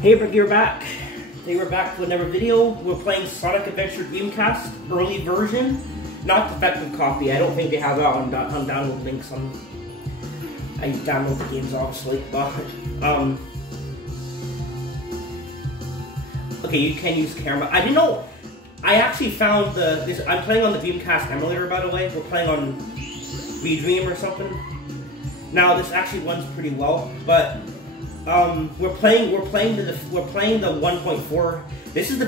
Hey, but you're back. Today we're back with another video. We're playing Sonic Adventure Dreamcast, early version. Not defective copy. I don't think they have that on download links. I download the games obviously, but okay, you can use camera. I didn't know. I actually found this. I'm playing on the Dreamcast emulator, by the way. We're playing on redream or something. Now this actually runs pretty well, but we're playing the 1.4. This is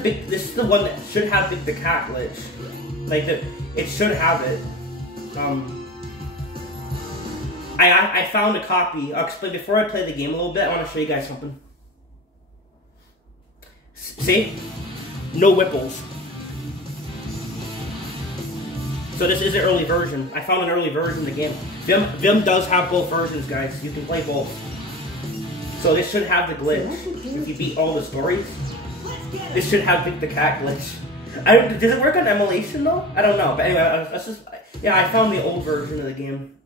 the one that should have the cat glitch. Like it should have it. I found a copy. I'll explain before I play the game a little bit. I want to show you guys something. See? No whipples. So this is an early version. I found an early version of the game. Vim does have both versions, guys. You can play both. So this should have the glitch. If you beat all the stories, this should have the cat glitch. Does it work on emulation though? I don't know. But anyway, yeah, I found the old version of the game.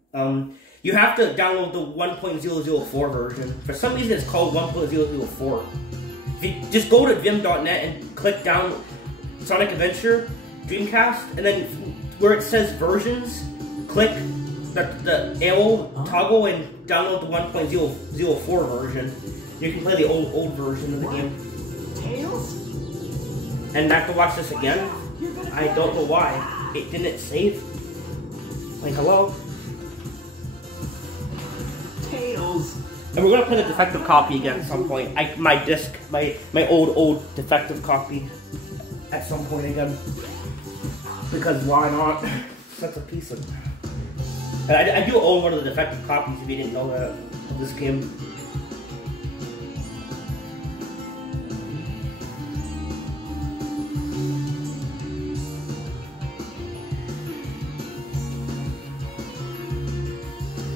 You have to download the 1.004 version. For some reason, it's called 1.004. If you just go to vim.net and click down Sonic Adventure Dreamcast, and then where it says versions, click the arrow toggle and download the 1.004 version. You can play the old version of the game. Tails? And I have to watch this again. I don't know why. It didn't save. Like, hello? Tails. And we're gonna play the defective copy again at some point. My disc, my old defective copy at some point again. Because why not? Such a piece of. And I do own one of the defective copies if you didn't know that of this game.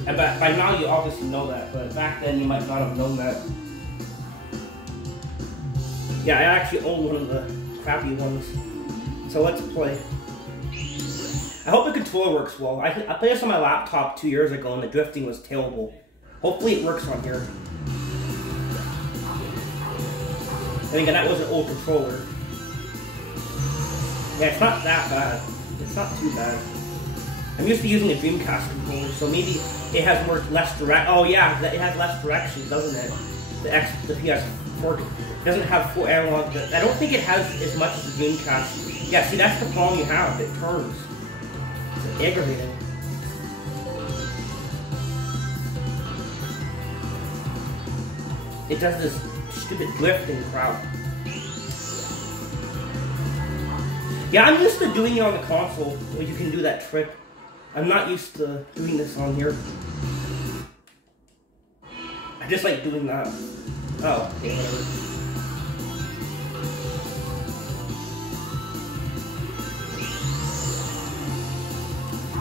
And by now you obviously know that, but back then you might not have known that. Yeah, I actually own one of the crappy ones. So let's play. I hope the controller works well. I played this on my laptop 2 years ago and the drifting was terrible. Hopefully it works on here. And again, that was an old controller. Yeah, it's not that bad. It's not too bad. I'm used to using a Dreamcast controller, so maybe it has less direct. Oh yeah, it has less directions, doesn't it? The PS4 doesn't have full analog. I don't think it has as much as the Dreamcast. Yeah, see, that's the problem you have. It turns. It's aggravating. It does this stupid drifting crap. Yeah, I'm used to doing it on the console, where you can do that trick. I'm not used to doing this on here. I just like doing that. Oh, okay, whatever.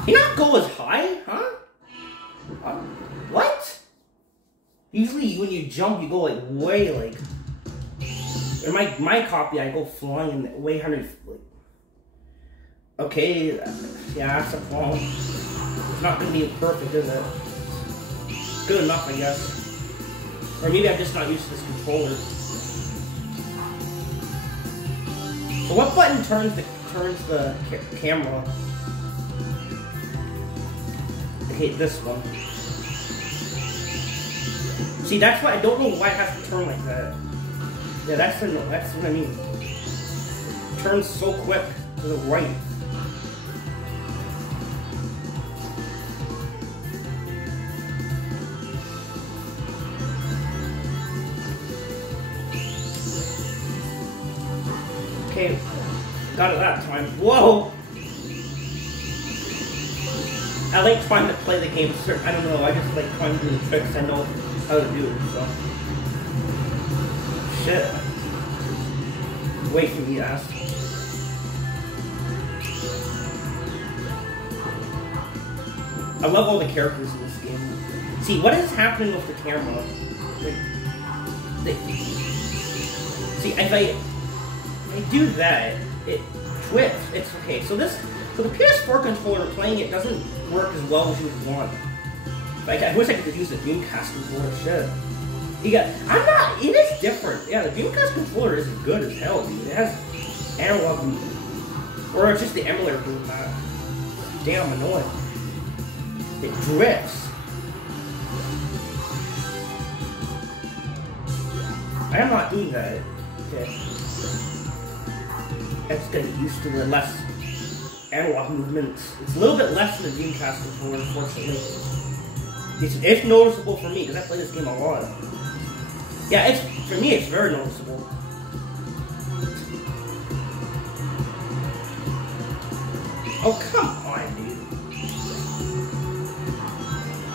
You not go as high, huh? What? Usually when you jump, you go like way like. In my copy, I go flying way 100. Like, okay, yeah, that's a problem. It's not gonna be perfect, is it? Good enough, I guess. Or maybe I'm just not used to this controller. So what button turns the camera? Okay, this one. See, that's why I don't know why it has to turn like that. Yeah, that's what I mean. It turns so quick to the right. Okay, got it that time. Whoa! I like trying to play the game. I don't know. I just like trying to do the tricks I know how to do. So, shit. Wait for me to ask. I love all the characters in this game. See, what is happening with the camera? See, if I do that, it twists. It's okay. So the PS4 controller playing it doesn't work as well as you would want. Like, I wish I could use the Dreamcast controller. Shit. I'm not. It is it's different. Yeah, the Dreamcast controller is good as hell, dude. It has analog movement. Or it's just the emulator doing that. Damn annoying. It drifts. I am not doing that. Okay. Let's get used to the less analog movements. It's a little bit less than the Dreamcast controller, unfortunately. It's noticeable for me, because I play this game a lot. Yeah, for me, it's very noticeable. Oh, come on, dude.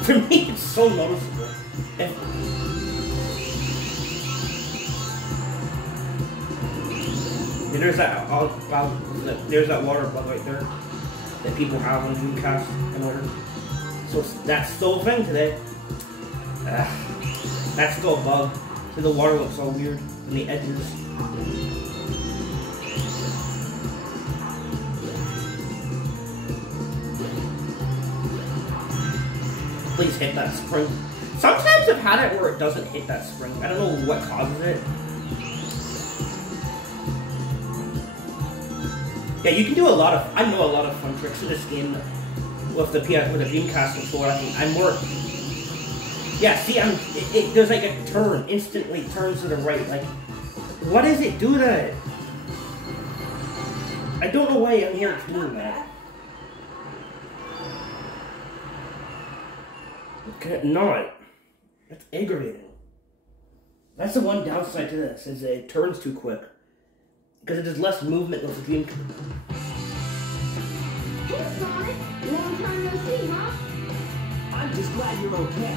For me, it's so noticeable. And there's that water bug right there that people have on Dreamcast and whatever. So that's still a thing today. That's still a bug. So the water looks all weird on the edges. Please hit that spring. Sometimes I've had it where it doesn't hit that spring. I don't know what causes it. Yeah, you can do I know a lot of fun tricks in this game with the Dreamcast controller. I'm more. Yeah, see, there's like a turn, instantly turns to the right. Like, what does it do that? I don't know why I'm here doing that. Okay, not. That's aggravating. That's the one downside to this, is that it turns too quick. Because it has less movement with the Dreamcast. Hey Sonic, long time no see, huh? I'm just glad you're okay.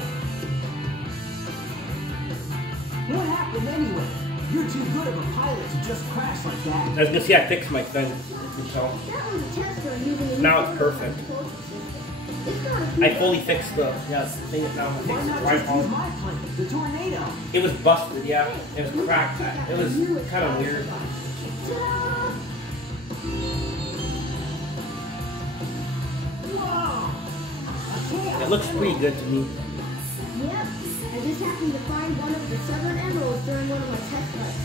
What happened anyway? You're too good of a pilot to just crash like that. I was gonna see I fixed my thing. That was a test run using a Now it's perfect. It's not a I fully fixed the thing now. I Why fixed not it right just use on. my plane, the tornado? It was busted, yeah. It was cracked. It was kind of weird. Whoa! It looks pretty good to me. Yep, I just happened to find one of the 7 emeralds during one of my test runs.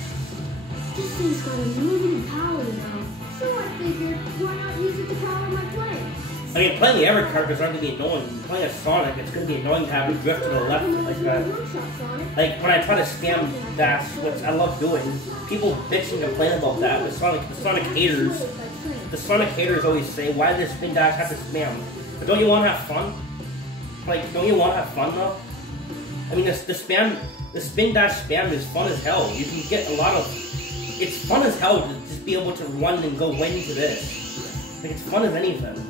This thing's got unlimited power now, so I figured, why not use it to power my plane? I mean, playing the every characters aren't going to be annoying. Playing as Sonic, it's going to be annoying to have it drift to the left like that. Like, when I try to spam dash, which I love doing, people bitch and complain about that, but the Sonic haters always say, why does this spin dash have to spam? But don't you want to have fun? Like, don't you want to have fun, though? I mean, the spin dash spam is fun as hell. You can get a lot of... It's fun as hell to just be able to run and go into this. Like, it's fun as anything.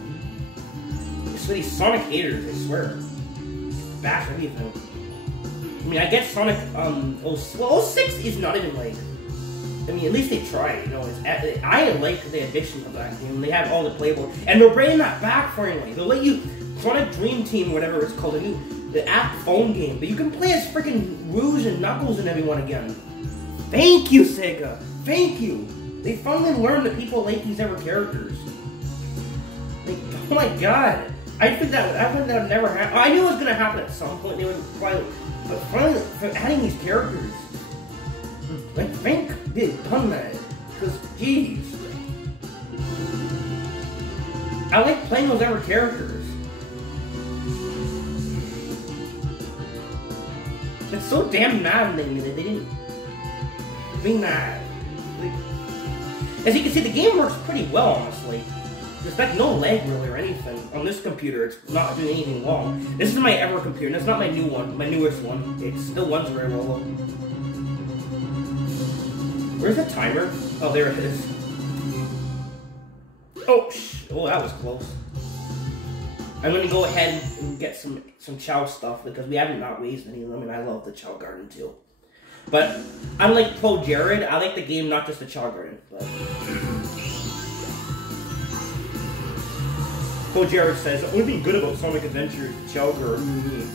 So these Sonic haters, I swear, bash everything. I mean, I get Sonic, 06 is not even like, I mean, at least they tried, you know, I like the addition of that game. They have all the playable, and they're bringing that back finally. They'll let you, Sonic Dream Team, whatever it's called, the app phone game, but you can play as freaking Rouge and Knuckles and everyone again. Thank you, Sega. Thank you. They finally learned that people like these ever characters. Like, oh my god. I think that would never happen. I knew it was gonna happen at some point. They would probably, but finally, for adding these characters, like thank they've done that. Because jeez, I like playing those ever characters. It's so damn maddening that they didn't bring that. Like, as you can see, the game works pretty well, honestly. There's like no lag really or anything. On this computer, it's not doing anything wrong. This is my ever computer, that's not my new one, my newest one. It still runs very well. Where's the timer? Oh, there it is. Oh, that was close. I'm gonna go ahead and get some Chow stuff because we haven't not raised any of them, and I love the Chow Garden too. But unlike Pro Jared, I like the game, not just the Chow Garden. But Pro Jared says, the only thing good about Sonic Adventure is Chow Garden.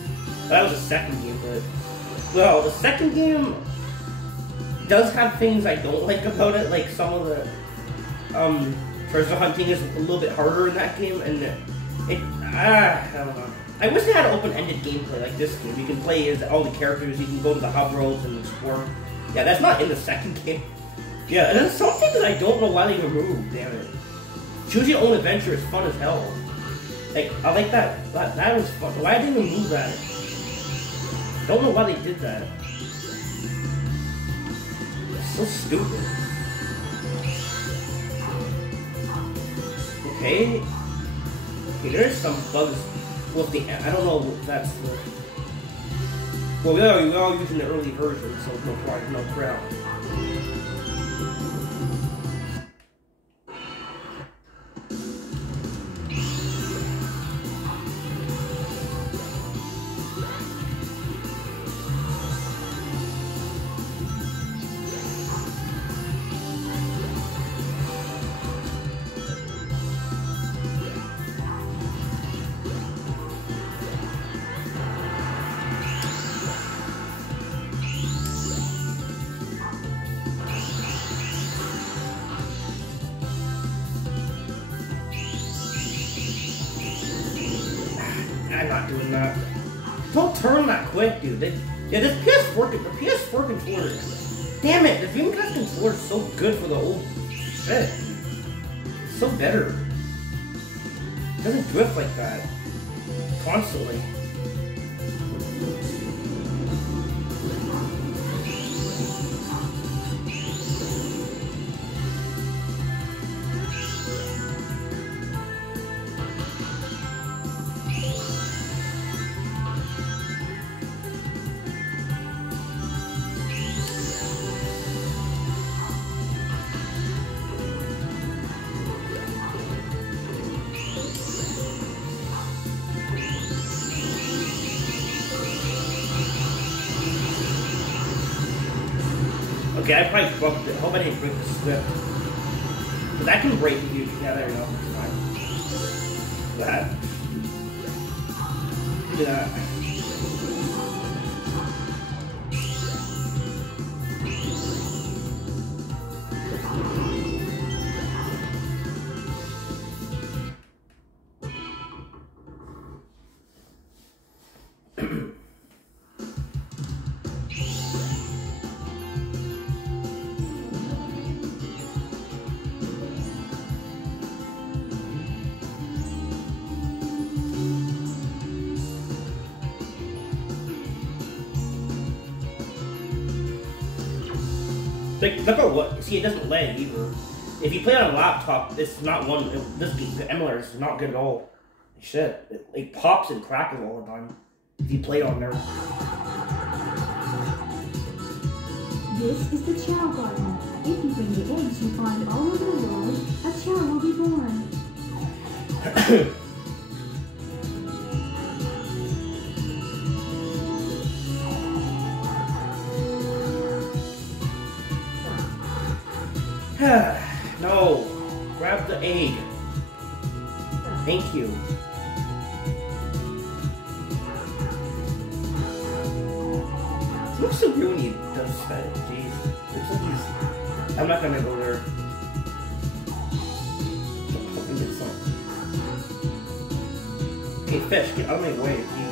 That was the second game, but... Well, the second game does have things I don't like about it, like some of the... treasure hunting is a little bit harder in that game, and I don't know. I wish they had open-ended gameplay like this game. You can play as all the characters, you can go to the hub worlds and explore. Yeah, that's not in the second game. Yeah, and there's some things that I don't know why they removed, damn it. Choose your own adventure is fun as hell. Like, I like that. That was fun. Why didn't they remove that? Don't know why they did that. It's so stupid. Okay. Okay, there's some bugs with the. I don't know if that's the. Well, we're all using the early version, so no crowd. I'm not doing that. Don't turn that quick, dude. Yeah, this PS4 controller. Damn it, the Dreamcast controller is so good for the old shit. It's so better. It doesn't drift like that. Constantly. Okay, I probably broke it. I hope I didn't break the script. But that can break if you. Yeah, there we go. It's fine. That. Do that. Like, look at what. See, it doesn't lag either. If you play it on a laptop, it's not one. The emulator is not good at all. Shit, it pops and crackles all the time. If you play it on there. This is the Chow Garden. If you bring the eggs you find all over the world, a chow will be born. No, grab the egg. Thank you. It looks so weird when he does that. Jeez, looks like he's. I'm not gonna go there. Hey, fish, get out of my way, please.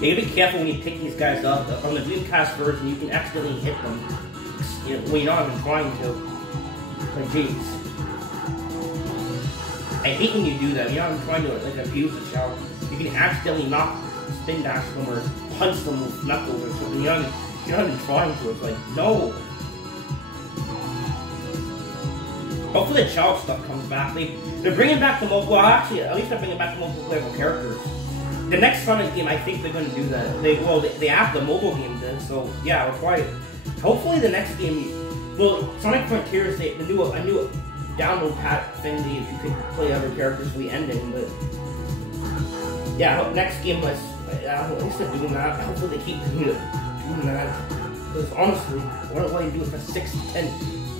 You gotta be careful when you pick these guys up. On the Dreamcast version, you can accidentally hit them when you're not even trying to. Like, jeez. I hate when you do that. You're not even trying to like abuse the shell. You can accidentally knock, spin dash them, or punch them with knuckles or something. You're not even trying to. It's like, no. Hopefully the child stuff comes back. They're bringing back the multiple. Well, actually, at least they're bringing back the multiple playable characters. The next Sonic game, I think they're going to do that. They have the mobile game did, so yeah, we're quite. Hopefully the next game, well, Sonic Frontiers, a new download pack thing that you could play other characters for the ending, but yeah, next game was, at least they're doing that. Hopefully they keep doing that, because honestly, why don't they do it for 6 to 10?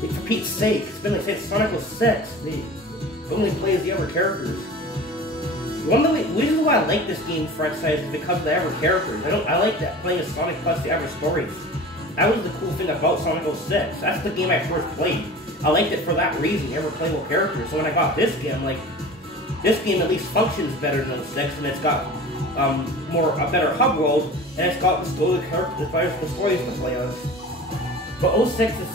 Like, for Pete's sake, it's been like since Sonic was 6, they only play as the other characters. One of the reasons why I like this game franchise is because of the ever characters. I like that playing as Sonic plus the ever stories. That was the cool thing about Sonic 06. That's the game I first played. I liked it for that reason, the ever playable characters. So when I got this game, I'm like, this game at least functions better than 06, and it's got a better hub world, and it's got the stories to play as. But 06 is,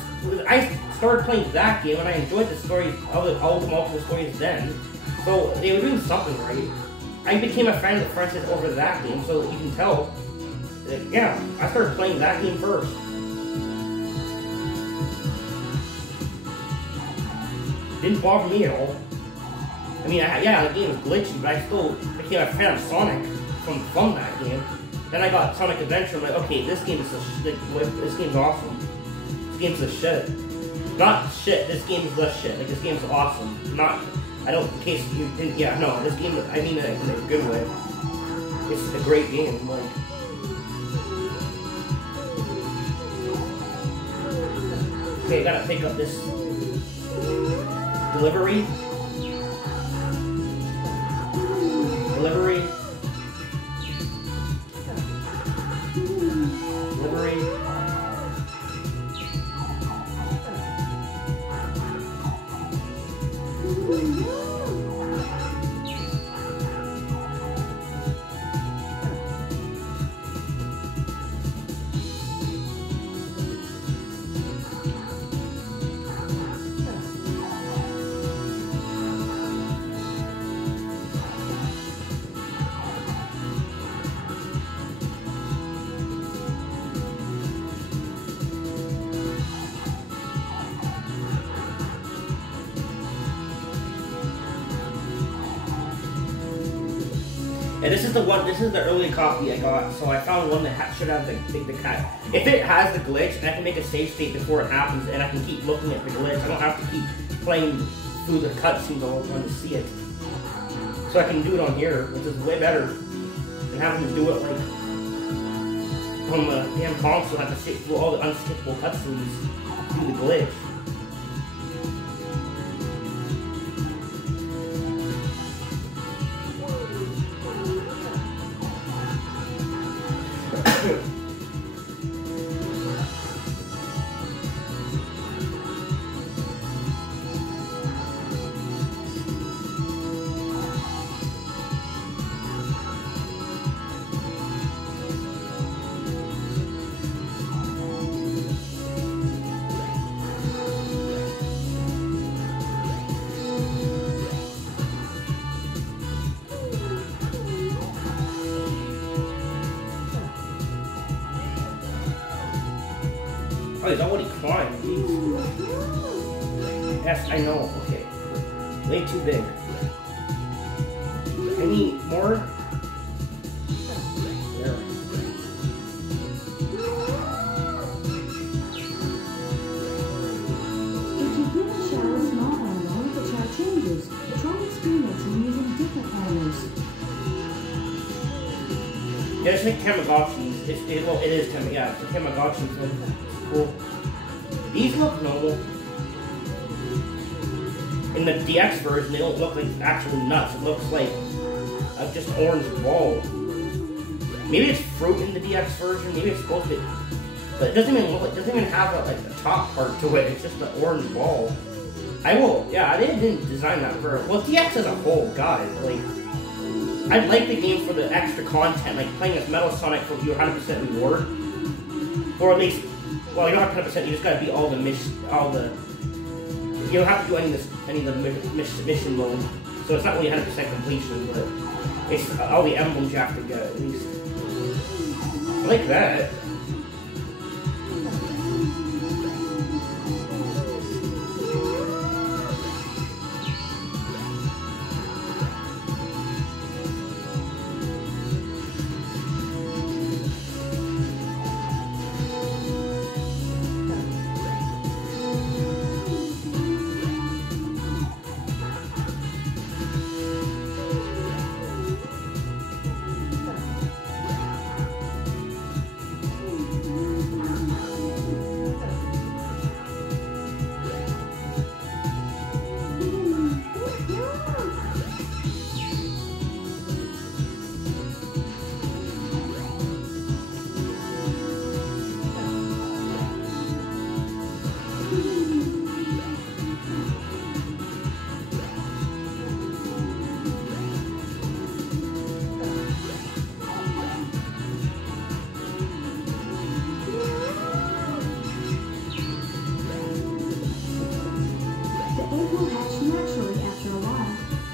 I started playing that game, and I enjoyed the stories, all the multiple stories then. So they were doing something right. I became a fan of the franchise over that game, so you can tell. Yeah, I started playing that game first. Didn't bother me at all. I mean, yeah, the game was glitchy, but I still became a fan of Sonic from that game. Then I got Sonic Adventure. I'm like, okay, this game is this game's awesome. This game's the shit. Not shit. This game is the shit. Like, this game's awesome. Not. I don't. In case you didn't. Yeah, no. This game. I mean it in a good way. It's a great game. Like. Okay, I gotta pick up this delivery. Delivery. And this is the one. This is the early copy I got. So I found one that should have the cat. If it has the glitch, and I can make a save state before it happens, and I can keep looking at the glitch. I don't have to keep playing through the cutscenes all the time to see it. So I can do it on here, which is way better than having to do it like on the damn console. I have to sit through all the unskippable cutscenes through the glitch. Oh, he's already crying. Jeez. Yes, I know. Okay. Way too big. I need more. There. If you give a child a small arrow, the child changes. Try experimenting using different arrows. Yeah, it's like Tamagotchis. Well, it is Tamagotchi. Yeah, it's a Tamagotchi thing. Cool. These look normal. In the DX version, they don't look like actual nuts. It looks like just orange ball. Maybe it's fruit in the DX version. Maybe it's supposed to be, but it doesn't even look. It doesn't even have a top part to it. It's just an orange ball. Yeah, they didn't design that for. Well, DX as a whole, guys, like. I'd like the game for the extra content, like playing as Metal Sonic for your 100% reward, or at least. Well, you don't have 100%. You just gotta beat all the You don't have to do any of the mission mode. So it's not really 100% completion, but it's all the emblems you have to get at least. I like that.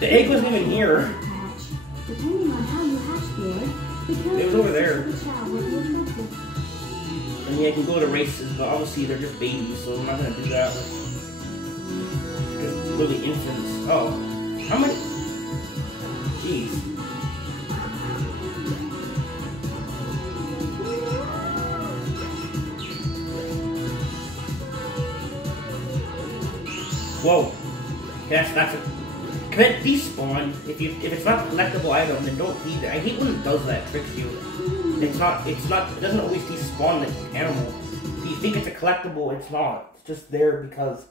The egg wasn't even here. Depending on how you hatch the egg, the It was over there. characteristics of the child will be affected. I mean, I can go to races, but obviously they're just babies, so I'm not gonna do that. Just really infants. Oh, how many? Jeez. Whoa. Yes, that's a. Can it despawn? If it's not a collectible item, then don't feed it. I hate when it does that, tricks you. It doesn't always despawn the animal. If you think it's a collectible, it's not. It's just there because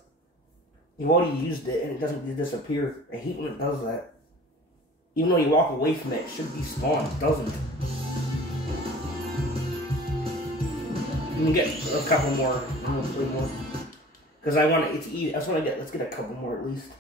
you've already used it and it doesn't disappear. I hate when it does that. Even though you walk away from it, it should despawn. It doesn't. You can get a couple more. I'm gonna play more. Because I want it to eat. I just want to let's get a couple more at least.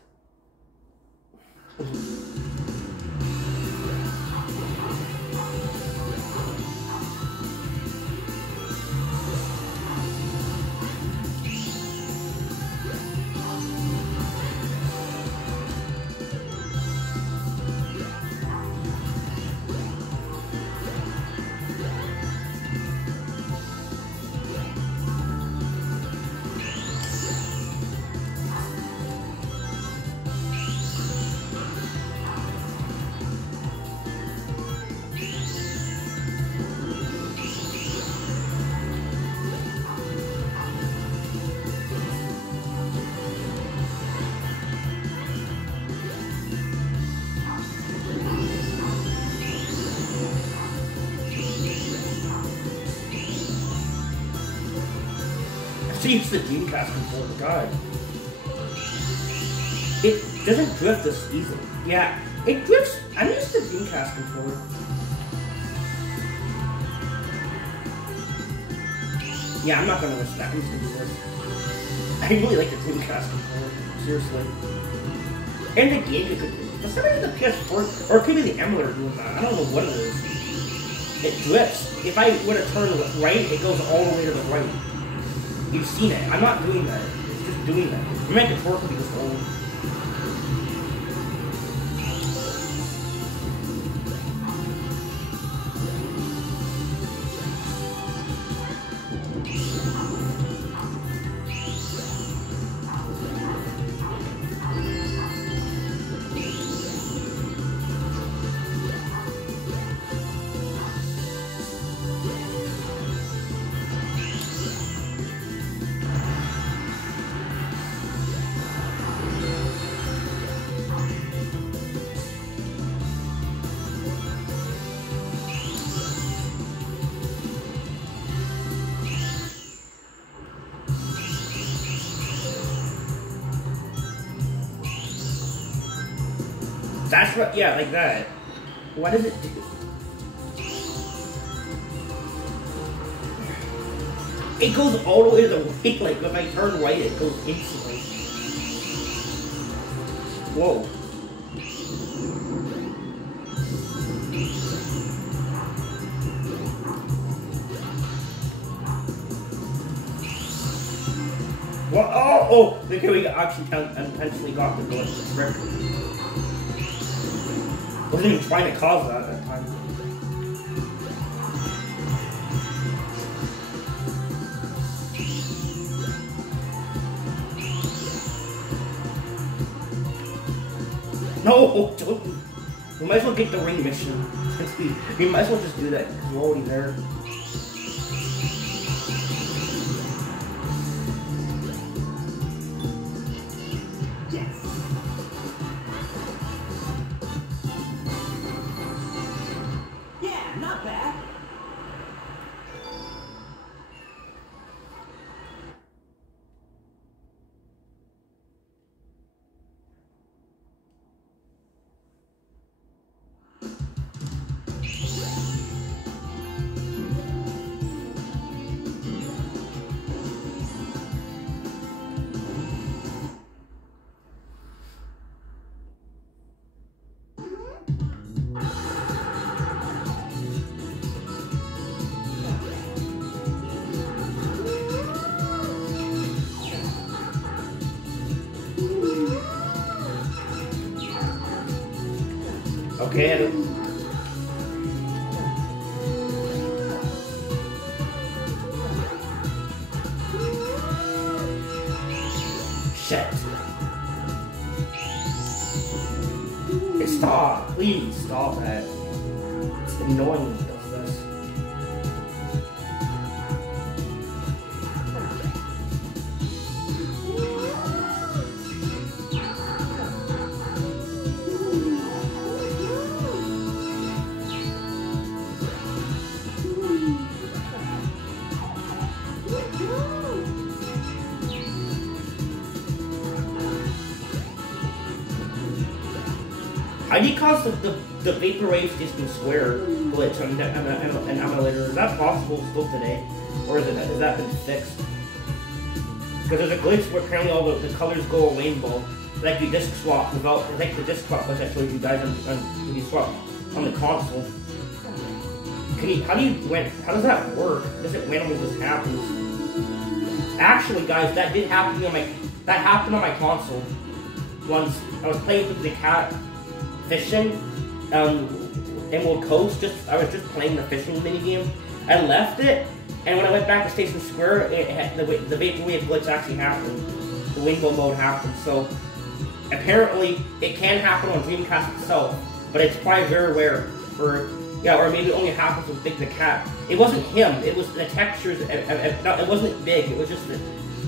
It's the dreamcast controller, God. It doesn't drift this easily. Yeah, it drifts. I'm used to the dreamcast controller. Yeah, I'm not gonna risk that. I'm just gonna do this. I really like the dreamcast controller. Seriously. And the game you could do. For some reason the PS4, or it could be the emulator doing that. I don't know what it is. It drifts. If I were to turn right, it goes all the way to the right. You've seen it. I'm not doing that. It's just doing that. My controller could be just old. That's right, yeah, like that. What does it do? It goes all the way to the right, like if I turn right, it goes instantly. Whoa. What? Oh! Okay, we actually intentionally got the glitch. I wasn't even trying to cause that at that time. No! Don't. We might as well get the ring mission. We might as well just do that because we're already there. Okay, I don't... Shit. Stop, please stop that. It's annoying when it does this. How do you cause the vaporwave system square glitch on an emulator? Is that possible still today? Or has that been fixed? Because there's a glitch where apparently all the colors go a rainbow. Like you disc swap without, like the disc swap which I showed you guys when you swap on the console. How does that work? Does it randomly just happens? Actually guys, that did happen to me on my console. Once I was playing with the cat fishing, Emerald Coast, I was just playing the fishing minigame. I left it, and when I went back to Station Square, the vaporwave glitch actually happened. The rainbow mode happened, so apparently it can happen on Dreamcast itself, but it's probably very rare for, yeah, or maybe it only happens with Big the Cat. It wasn't him, it was the textures, it wasn't big, it was just,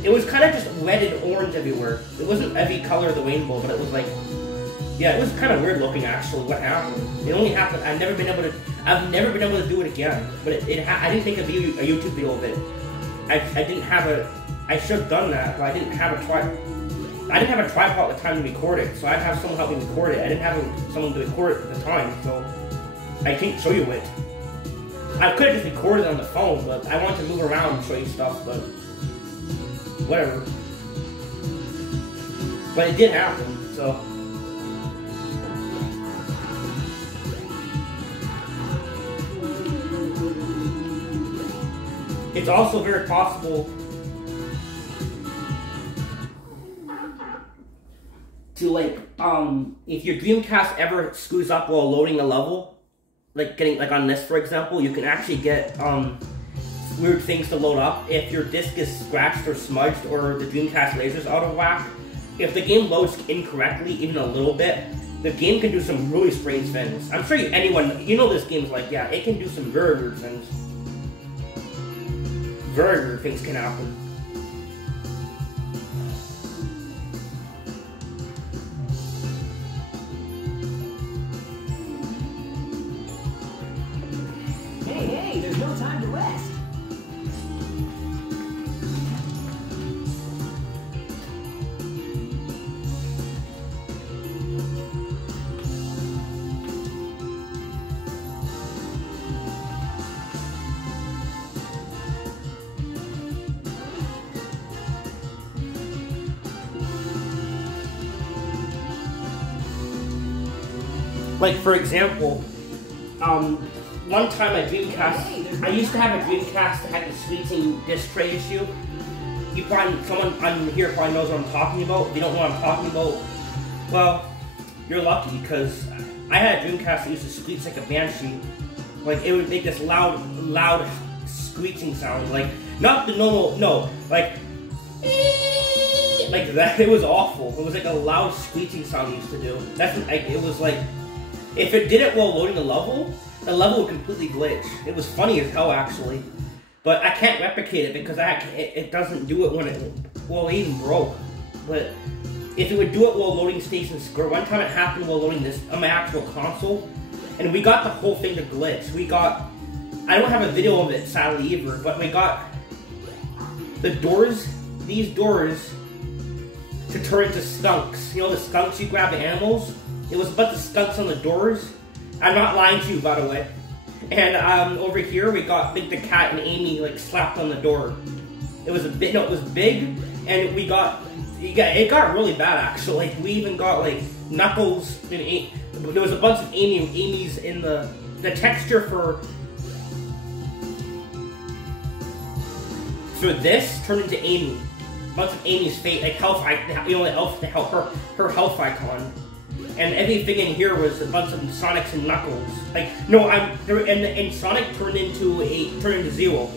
it was kind of just red and orange everywhere. It wasn't every color of the rainbow, but it was like, yeah, it was kind of weird looking actually. What happened? It only happened. I've never been able to do it again. But I didn't make a YouTube video of it. I should have done that, but I didn't have a tripod at the time to record it, so I'd have someone help me record it. I didn't have someone to record it at the time, so I can't show you it. I could have just recorded it on the phone, but I wanted to move around and show you stuff, but whatever. But it did happen, so. It's also very possible to, like, if your Dreamcast ever screws up while loading a level, like on this for example, you can actually get weird things to load up if your disc is scratched or smudged or the Dreamcast laser's out of whack. If the game loads incorrectly, even a little bit, the game can do some really strange things. I'm sure you know this game's like, yeah, it can do some very weird things. Very weird things can happen. Hey, there's no time to rest. Like for example, one time a Dreamcast, I used to have a Dreamcast that had the screeching disc tray issue. Someone on here probably knows what I'm talking about. If you don't know what I'm talking about, well, you're lucky because I had a Dreamcast that used to screech like a banshee. Like it would make this loud screeching sound. Like not the normal, no, like that. It was awful. It was like a loud screeching sound it used to do. It was like, if it did it while loading a level, the level would completely glitch. It was funny as hell actually, but I can't replicate it because it doesn't do it when it even broke. But if it would do it while loading Station Square, one time it happened while loading this on my actual console, and we got the whole thing to glitch. I don't have a video of it sadly either, but we got these doors to turn into skunks. You know the skunks you grab the animals? It was about the skunks on the doors. I'm not lying to you, by the way. And over here we got Big the Cat and Amy like slapped on the door. It was big, and it got really bad actually. We even got like Knuckles and there was a bunch of Amy's in the texture for this turned into Amy. A bunch of Amy's fate, like health, you know, the elf to help her health icon. and everything in here was a bunch of Sonics and Knuckles. Like, no, and Sonic turned into Zero.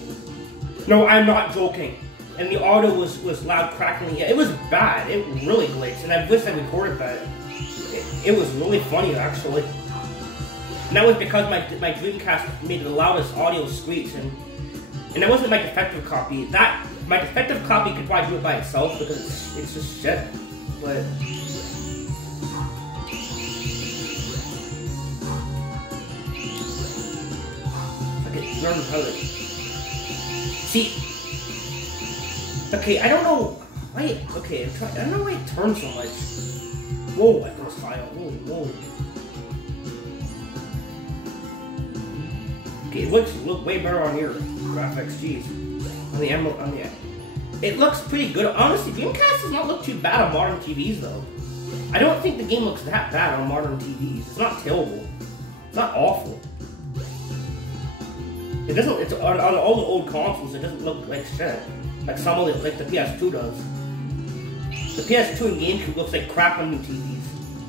No, I'm not joking. And the audio was loud, crackling. Yeah, it was bad. It really glitched, and I wish I recorded that. It was really funny, actually. And that was because my Dreamcast made the loudest audio screech, and that wasn't my defective copy. My defective copy could probably do it by itself because it's just shit. But I could learn how to see. Okay, I don't know why. Okay, I don't know why it turns so much. Whoa, that goes high. Holy moly. Okay, it look way better on your graphics. Jeez, on the it looks pretty good. Honestly, Dreamcast does not look too bad on modern TVs though. I don't think the game looks that bad on modern TVs. It's not terrible. It's not awful. It doesn't. It's on all the old consoles. It doesn't look like shit. Like some of it, like the PS2 does. The PS2 and GameCube looks like crap on new TVs.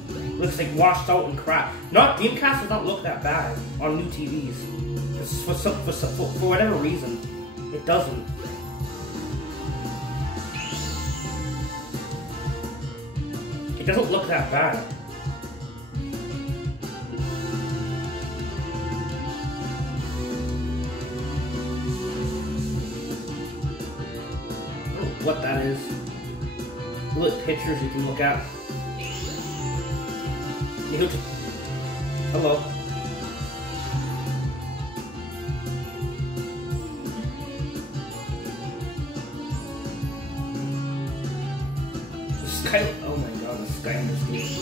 It looks like washed out and crap. Dreamcast does not look that bad on new TVs. For whatever reason, it doesn't. It doesn't look that bad. I don't know what that is. Little pictures you can look at. Hello. Oh my god, the sky in this game.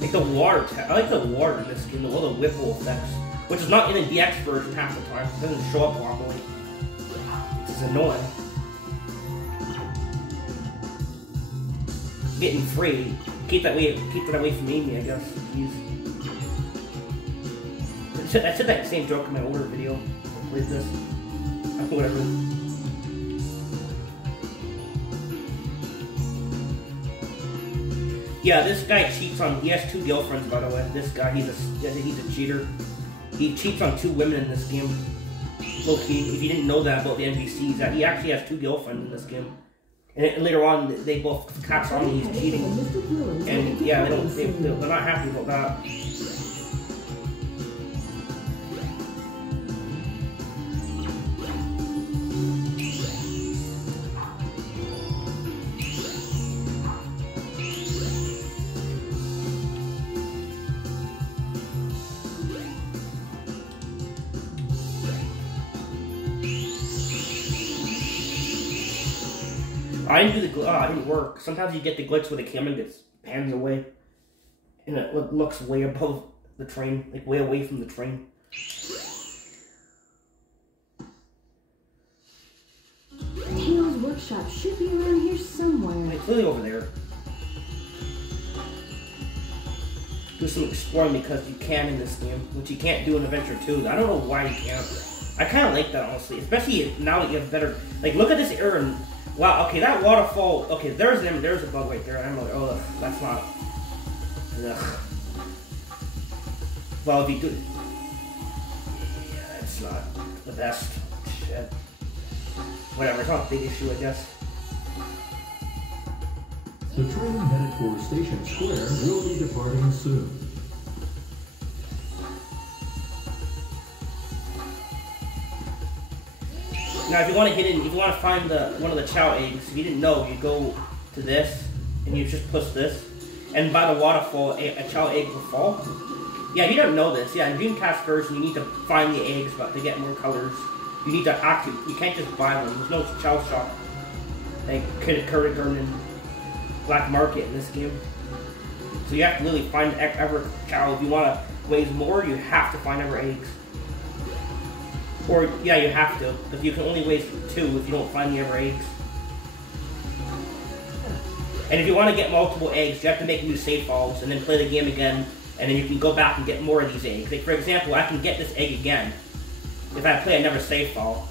Like the water, I like the water in this game, all the Whipple effects. Which is not in the DX version half the time. It doesn't show up properly. It's annoying. Getting free. Keep that away from Amy, I guess. Jeez. I said that same joke in my older video. With this. Whatever. Yeah, this guy cheats on. He has 2 girlfriends, by the way. This guy, he's a cheater. He cheats on 2 women in this game. Low key, if you didn't know that about the NPCs, that he actually has 2 girlfriends in this game. And later on, they both catch on he's cheating. And yeah, they're not happy about that. I didn't do the glitch. Oh, it didn't work. Sometimes you get the glitch where the camera gets pans away, and it looks way above the train, like way away from the train. Tails workshop should be around here somewhere. It's really over there. Do some exploring because you can in this game, which you can't do in Adventure 2. I don't know why you can't. I kind of like that, honestly, especially now that you have better. Like, look at this area. And, wow, okay, that waterfall. Okay, there's a bug right there. I'm like, oh, that's not. Ugh. Well, if you do, yeah, that's not the best. Shit. Whatever, it's not a big issue, I guess. The train headed for Station Square will be departing soon. Now, if you want to find one of the chow eggs, if you didn't know, you go to this, and you just push this, and by the waterfall, a chow egg will fall. Yeah, you don't know this. Yeah, in Dreamcast version, you need to find the eggs, but to get more colors, you need to you can't just buy them. There's no chow shop like Kurdigan and Black Market in this game. So you have to really find ever chow. If you want to raise more, you have to find ever eggs. Or, yeah, you have to, because you can only waste 2 if you don't find the ever eggs. And if you want to get multiple eggs, you have to make new save files, and then play the game again, and then you can go back and get more of these eggs. Like, for example, I can get this egg again. If I play another save file.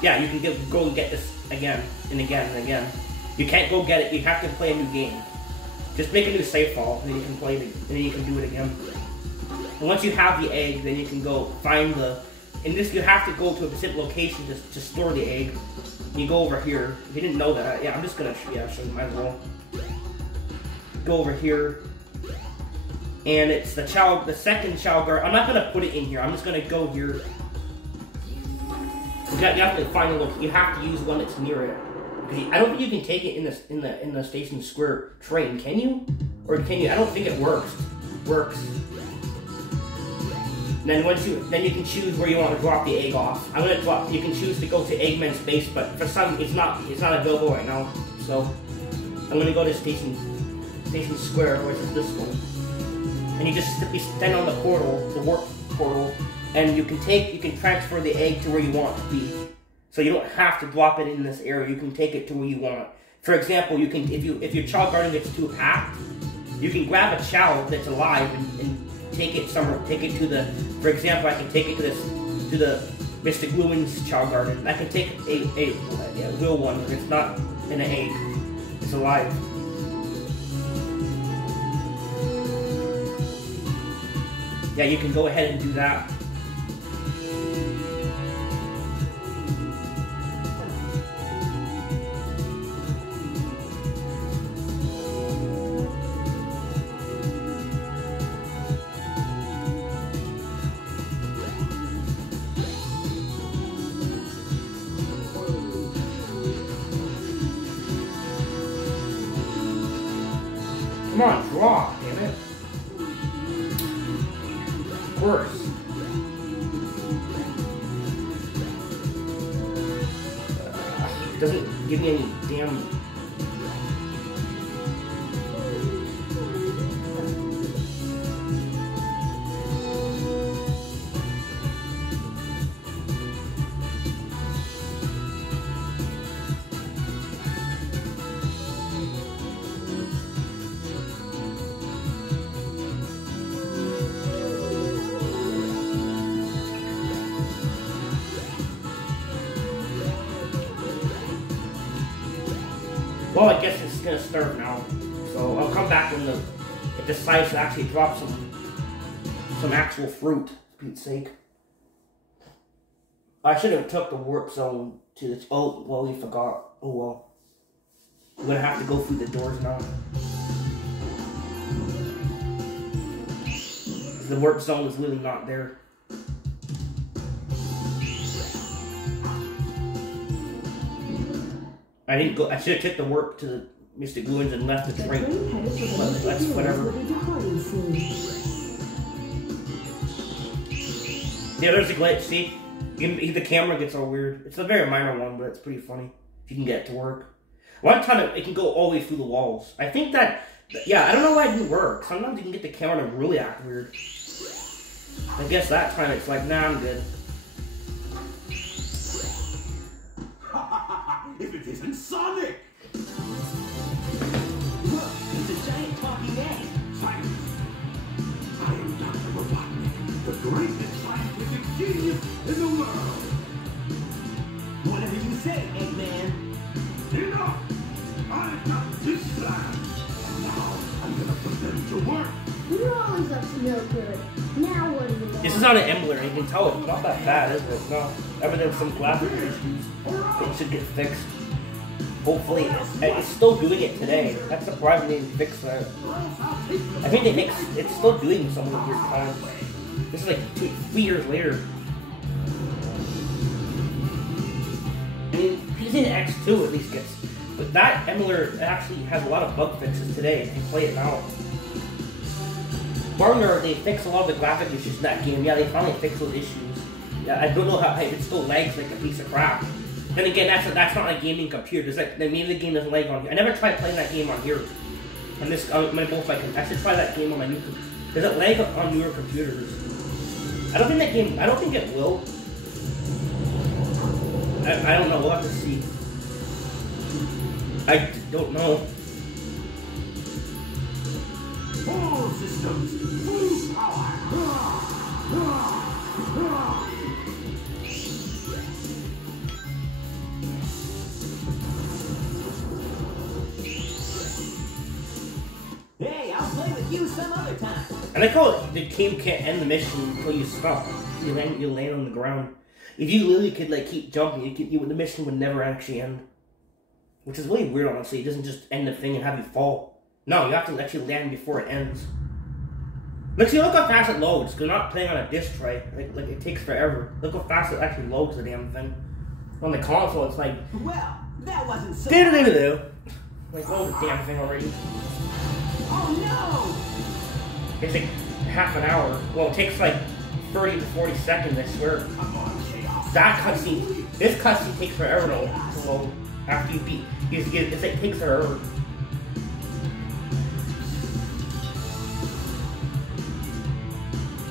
Yeah, you can go and get this again, and again, and again. You can't go get it, you have to play a new game Just make a new save file, and then you can play it, and then you can do it again. And once you have the egg, then you can go find the. In this, you have to go to a specific location to store the egg. You go over here. If you didn't know that, yeah, I'm just gonna show you. Might as well. Go over here, and it's the second child guard. I'm not gonna put it in here. I'm just gonna go here. You have to find a look. You have to use one that's near it. I don't think you can take it in the Station Square train. Can you? Or can you? I don't think it works. And then you can choose where you want to drop the egg off. I'm gonna drop. You can choose to go to Eggman's base, but for some, it's not available right now. So I'm gonna go to Station Square, which is this one. And you just stand on the portal, the warp portal, and you can transfer the egg to where you want it to be. So you don't have to drop it in this area. You can take it to where you want it. For example, you can if your child garden gets too packed, you can grab a child that's alive and take it somewhere. Take it to the. For example, I can take it to the Mr. Gluin's child garden. I can take a real one. It's not in an egg. It's alive. Yeah, you can go ahead and do that. Come on, draw, damn it. Of course. It doesn't give me any damn... Well, I guess it's gonna start now. So I'll come back when it decides to actually drop some actual fruit, for Pete's sake. I should have took the warp zone to this. Oh, well, we forgot. Oh well. We're gonna have to go through the doors now. The warp zone is really not there. I didn't go. I should have took the warp to Mr. Gluin's and left the train. But that's whatever. Yeah, there's a glitch. See, the camera gets all weird. It's a very minor one, but it's pretty funny. If you can get it to work. One time it can go all the way through the walls. I think that. Yeah, I don't know why it didn't work. Sometimes you can get the camera to really act weird. I guess that time it's like, nah, I'm good. If it isn't Sonic! Look, it's a giant talking egg! Science! I am Dr. Robotnik, the greatest scientific genius in the world! Whatever you say, Eggman! Enough! I've got this plan! And now, I'm gonna put them to work! You're always up to no good. Now what do you want? This is on an emulator, you can tell it's not that bad, is it? No. Ever there's some graphic issues. It should get fixed. Hopefully. It's still doing it today. That's surprising they didn't fix that. I think it's still doing some of the weird times. This is like 3 years later. I mean, PlayStation X2 at least gets. But that emulator actually has a lot of bug fixes today if you play it now. Barner, they fixed a lot of the graphic issues in that game. Yeah, they finally fixed those issues. Yeah, I don't know how it still lags like a piece of crap. Then again, that's not a gaming computer. It's like maybe the game doesn't lag on here. I never tried playing that game on here. On this, both I should try that game on my new computer. Does it lag on newer computers? I don't think that game. I don't think it will. I don't know. We'll have to see. I don't know. All systems, full power! you some other time. I like how the game can't end the mission until you stop. You land on the ground. If you literally could like keep jumping, the mission would never actually end. Which is really weird, honestly. It doesn't just end the thing and have you fall. No, you have to actually land before it ends. Look, see, look how fast it loads. Because we're not playing on a disc tray. Like it takes forever. Look how fast it actually loads the damn thing. On the console, it's like... Well, that wasn't so... Do-do-do-do-do. Like, load the damn thing already. Oh, no! It's like half an hour. Well, it takes like 30 to 40 seconds, I swear. Come on, Chaos. That cutscene, this cutscene takes forever to load. After you beat, it's like takes forever.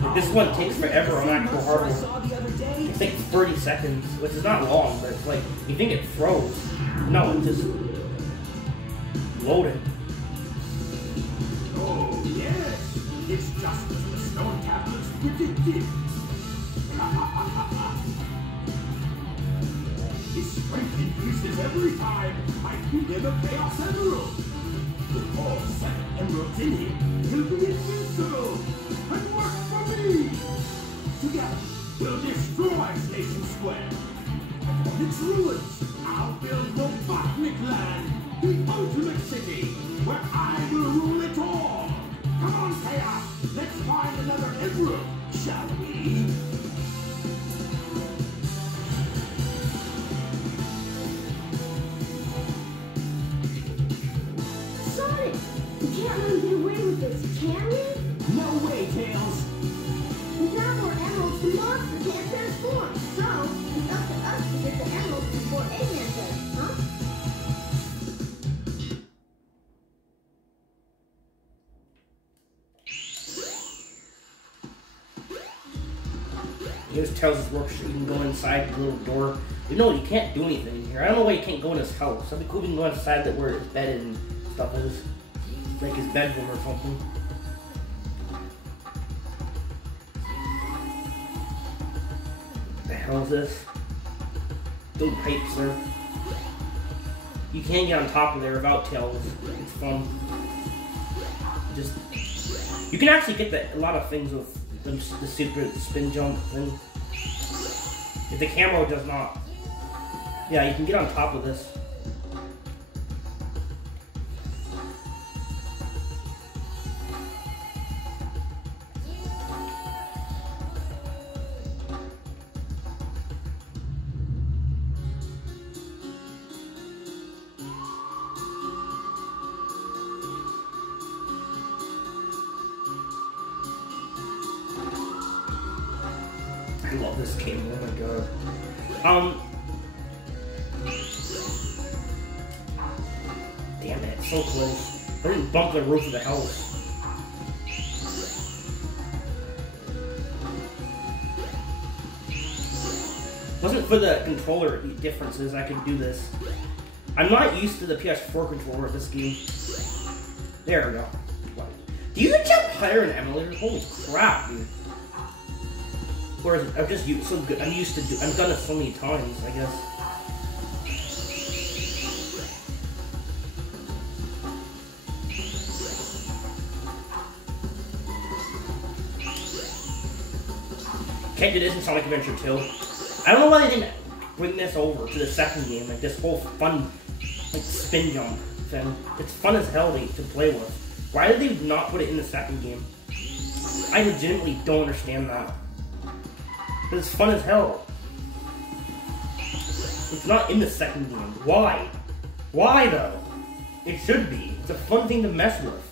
Like, this one takes forever on actual hardware. It's like 30 seconds, which is not long, but it's like, you think it froze. No, it just loaded. Oh, yes! It's just as the stone tablets predicted. His strength increases every time I give him a Chaos Emerald. With all 7 emeralds in him, he'll be invincible. And work for me. Together, we'll destroy Station Square. And on its ruins, I'll build Robotnik Land, the ultimate city, where I will rule it all. Come on, Chaos. Let's find another emerald, shall we? Sonic, you can't really get away with this, can we? No way, Tails. Without more emeralds, the monster can't transform. So, it's up to us to get the emeralds before Eggman does, huh? He just tells his workshop you can go inside the little door. You know, you can't do anything in here. I don't know why you can't go in his house. That'd be cool if you can go inside that where his bed and stuff is. Like his bedroom or something. What the hell is this? Little pipes there. You can get on top of there without tails. It's fun. Just you can actually get a lot of things with the super spin jump thing. If the camera does not. Yeah, you can get on top of this. I love this game, oh my god. Damn it, so close. I didn't bump the roof of the house. Wasn't for the controller differences, I could do this. I'm not used to the PS4 controller of this game. There we go. Do you jump higher in emulator? Holy crap, dude. Whereas I'm just so good. I'm used to I've done it so many times, I guess. Can't do this in Sonic Adventure 2. I don't know why they didn't bring this over to the second game, like this whole fun, like spin jump thing. It's fun as hell to play with. Why did they not put it in the second game? I legitimately don't understand that. It's fun as hell. It's not in the second game. Why? Why though? It should be. It's a fun thing to mess with.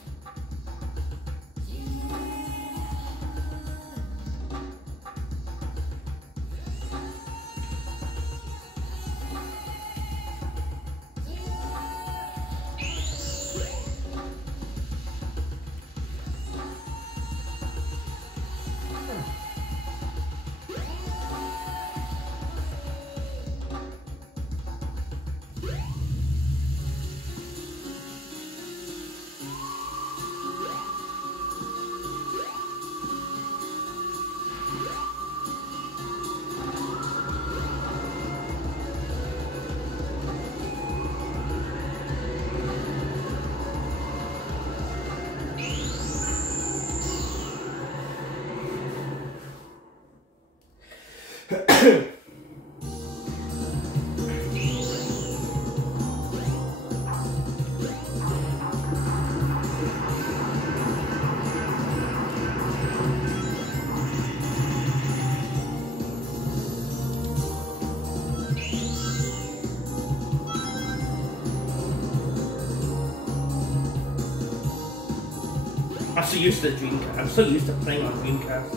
I'm so used to the Dreamcast. I'm so used to playing on Dreamcast.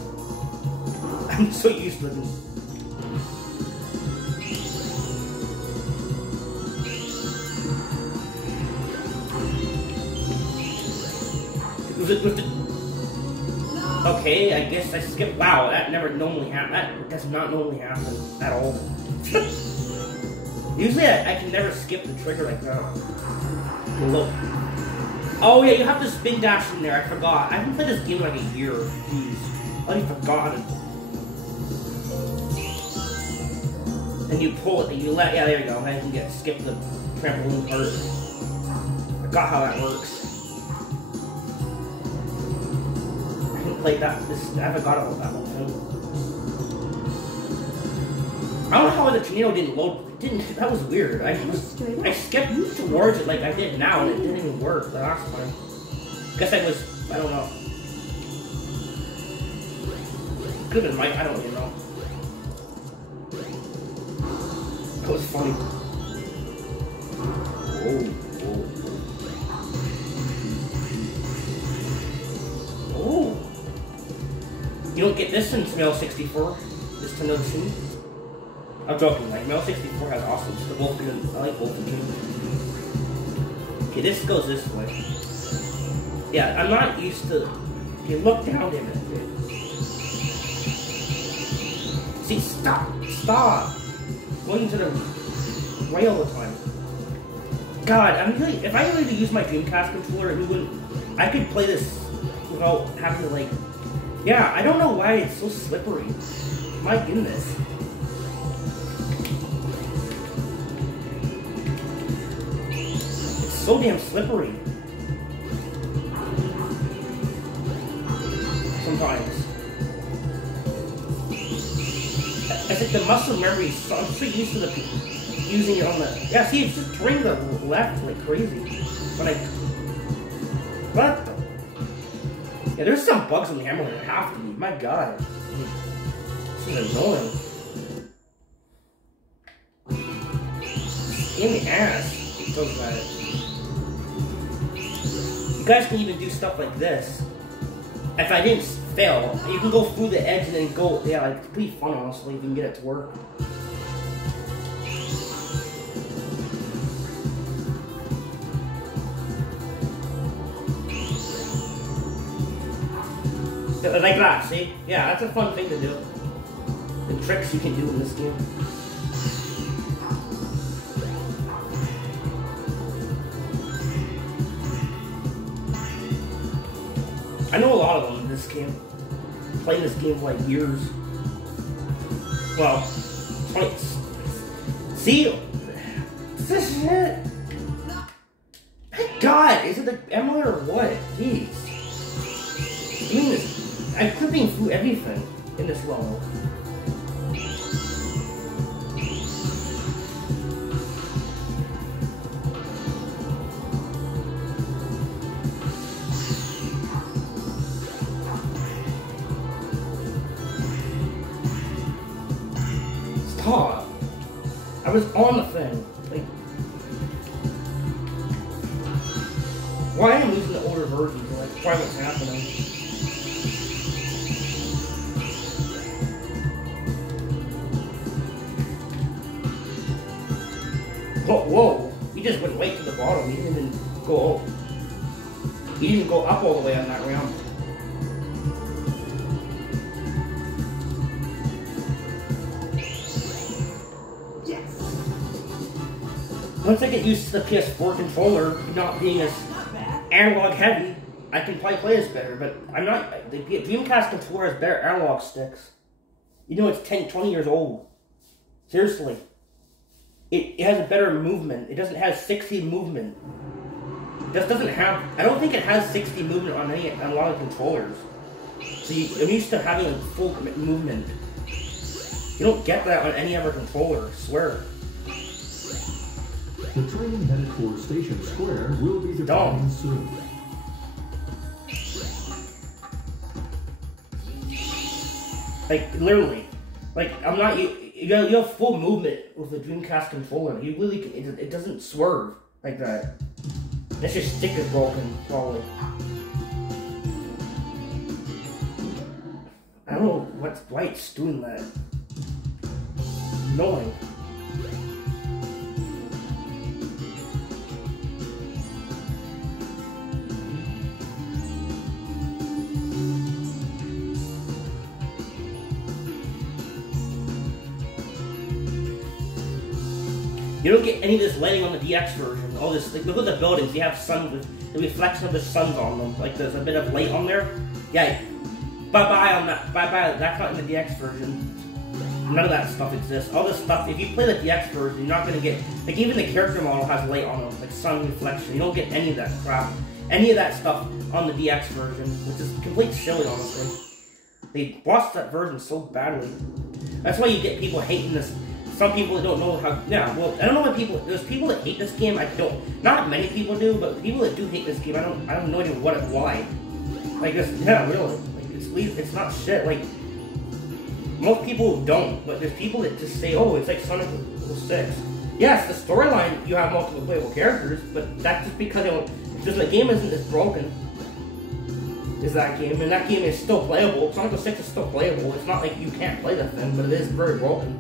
I'm so used to it. With the... Okay, I guess I skipped. Wow, that never normally happens. That does not normally happen at all. Usually I can never skip the trigger like that. Look. Oh yeah, you have to spin dash in there. I forgot. I haven't played this game in like a year. Jeez. I already forgot it. And you pull it and you let. Yeah, there you go. I can skip the trampoline part. I forgot how that works. Played that. I forgot about that whole thing. I don't know how the tornado didn't load. That was weird. I skipped towards it like I did now, and it didn't even work the last time. Guess I don't know. Could have been Mike. I don't even know. That was funny. Whoa. Oh. You don't get this in Smell 64. This to know the scene. I'm joking, like Mel 64 has awesome stuff. I like both of them. Okay, this goes this way. Yeah, I'm not used to. Okay, look down in it, dude. See, stop! Going to the way all the time. God, if I really use my Dreamcast controller, I could play this without having to like. Yeah, I don't know why it's so slippery. My goodness. It's so damn slippery. Sometimes. It's like the muscle memory, so I'm so used to using it on the... Yeah, see, it's just turning the left like crazy. But what the... Yeah, there's some bugs in the emulator that have to be. My god. This is annoying. In the ass. It does that. You guys can even do stuff like this. If I didn't fail, you can go through the edge and then go. Yeah, it's pretty fun, honestly, if you can get it to work. Like that, see? Yeah, that's a fun thing to do. The tricks you can do in this game. I know a lot of them in this game. Playing this game for like years. Well, 20. See? This shit. Thank God, is it the emulator or what? Jeez. I mean, I'm clipping through everything in this level. Stop! I was on the thing. Like, why am I using the older versions? Like, why what's happening? Whoa! He just went right to the bottom. He didn't even go up. He didn't go up all the way on that round. Yes. Once I get used to the PS4 controller not being as analog heavy, I can play this better. But I'm not. The Dreamcast controller has better analog sticks. You know it's 10, 20 years old. Seriously. It has a better movement. It doesn't have 60 movement. It just doesn't have... I don't think it has 60 movement on a lot of controllers. So I'm used to having a full movement. You don't get that on any other controller, I swear. The train headed for Station Square will be departing soon. Like, literally. Like, I'm not... You have full movement with the Dreamcast controller. You really can, it doesn't swerve like that. That's your stick is broken, probably. I don't know why it's doing that. Annoying. You don't get any of this lighting on the DX version. All this, like, look at the buildings. You have sun with the reflection of the suns on them. Like there's a bit of light on there. Yeah. Bye bye on that. Bye bye. That's not in the DX version. None of that stuff exists. All this stuff. If you play the DX version, you're not gonna get like even the character model has light on them, like sun reflection. You don't get any of that crap. Any of that stuff on the DX version, which is complete silly, honestly. They lost that version so badly. That's why you get people hating this. Some people that don't know how. Yeah, well, I don't know why people. There's people that hate this game. I don't. Not many people do, but people that do hate this game, I have no idea why. Like this. Yeah, really. Like it's not shit. Like most people don't, but there's people that just say, oh, it's like Sonic 06. Yes, the storyline you have multiple playable characters, but that's just because the game isn't as broken as that game, and that game is still playable. Sonic 06 is still playable. It's not like you can't play that thing, but it is very broken.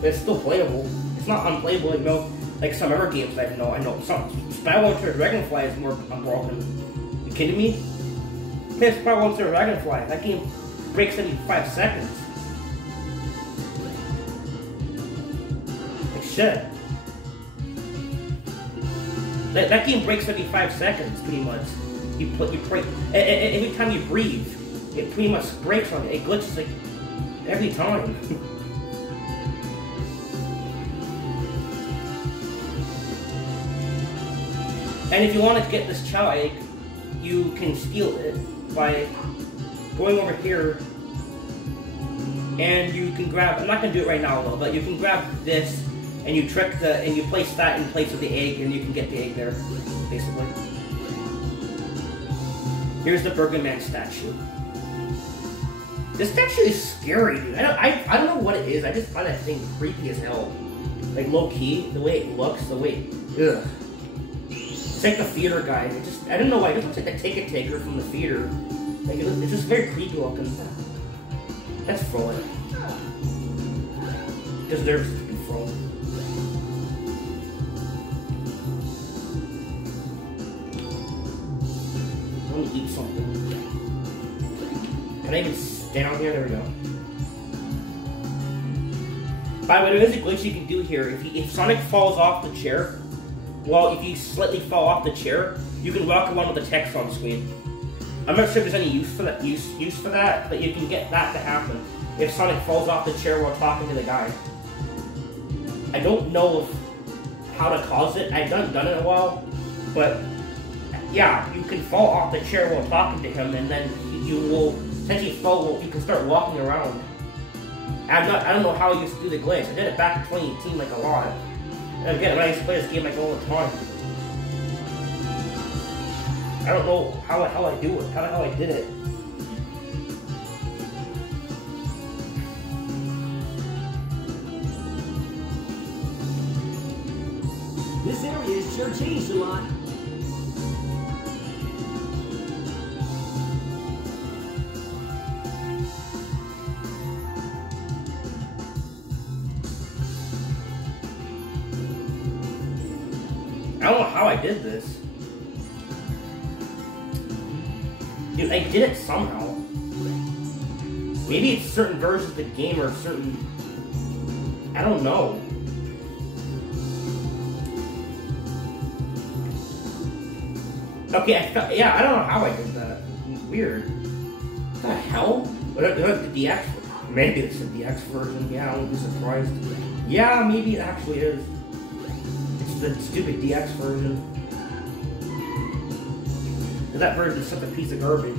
But it's still playable. It's not unplayable, you know, like some other games I know. Some Spiral to Dragonfly is more unbroken. You kidding me? Play Spiral to Dragonfly. That game breaks every 5 seconds. Like shit. That game breaks every 5 seconds, pretty much. You break every time you breathe. It pretty much breaks on it. It glitches like every time. And if you want to get this chow egg, you can steal it by going over here, and you can grab. I'm not gonna do it right now though, but you can grab this, and you place that in place of the egg, and you can get the egg there, basically. Here's the Burger Man statue. This statue is scary, dude. I don't know what it is. I just find that thing creepy as hell. Like low key, the way it looks, the way. Ugh. It's like the theater guy. I don't know why. It just looks like the ticket taker from the theater. Like it's just very creepy looking. Let's throw it. It deserves to be thrown. I want to eat something. Can I even stay down here? There we go. By the way, there is a glitch you can do here. If Sonic falls off the chair, well, if you slightly fall off the chair, you can walk along with the text on screen. I'm not sure if there's any use for that, but you can get that to happen if Sonic falls off the chair while talking to the guy. I don't know how to cause it. I haven't done it in a while, but yeah, you can fall off the chair while talking to him, and then you will, since you fall, you can start walking around. I don't know how I used to do the glitch. I did it back in 2018 like a lot. And again, when I used to play this game like all the time. I don't know how the hell I do it, how the hell I did it. This area has sure changed a lot. I don't know how I did this. Dude, I did it somehow. Maybe it's certain versions of the game or certain... I don't know. Okay, I don't know how I did that. Weird. What the hell? What the DX? Maybe it's the DX version. Yeah, I won't be surprised. Yeah, maybe it actually is. It's the stupid DX version. That version is such a piece of garbage.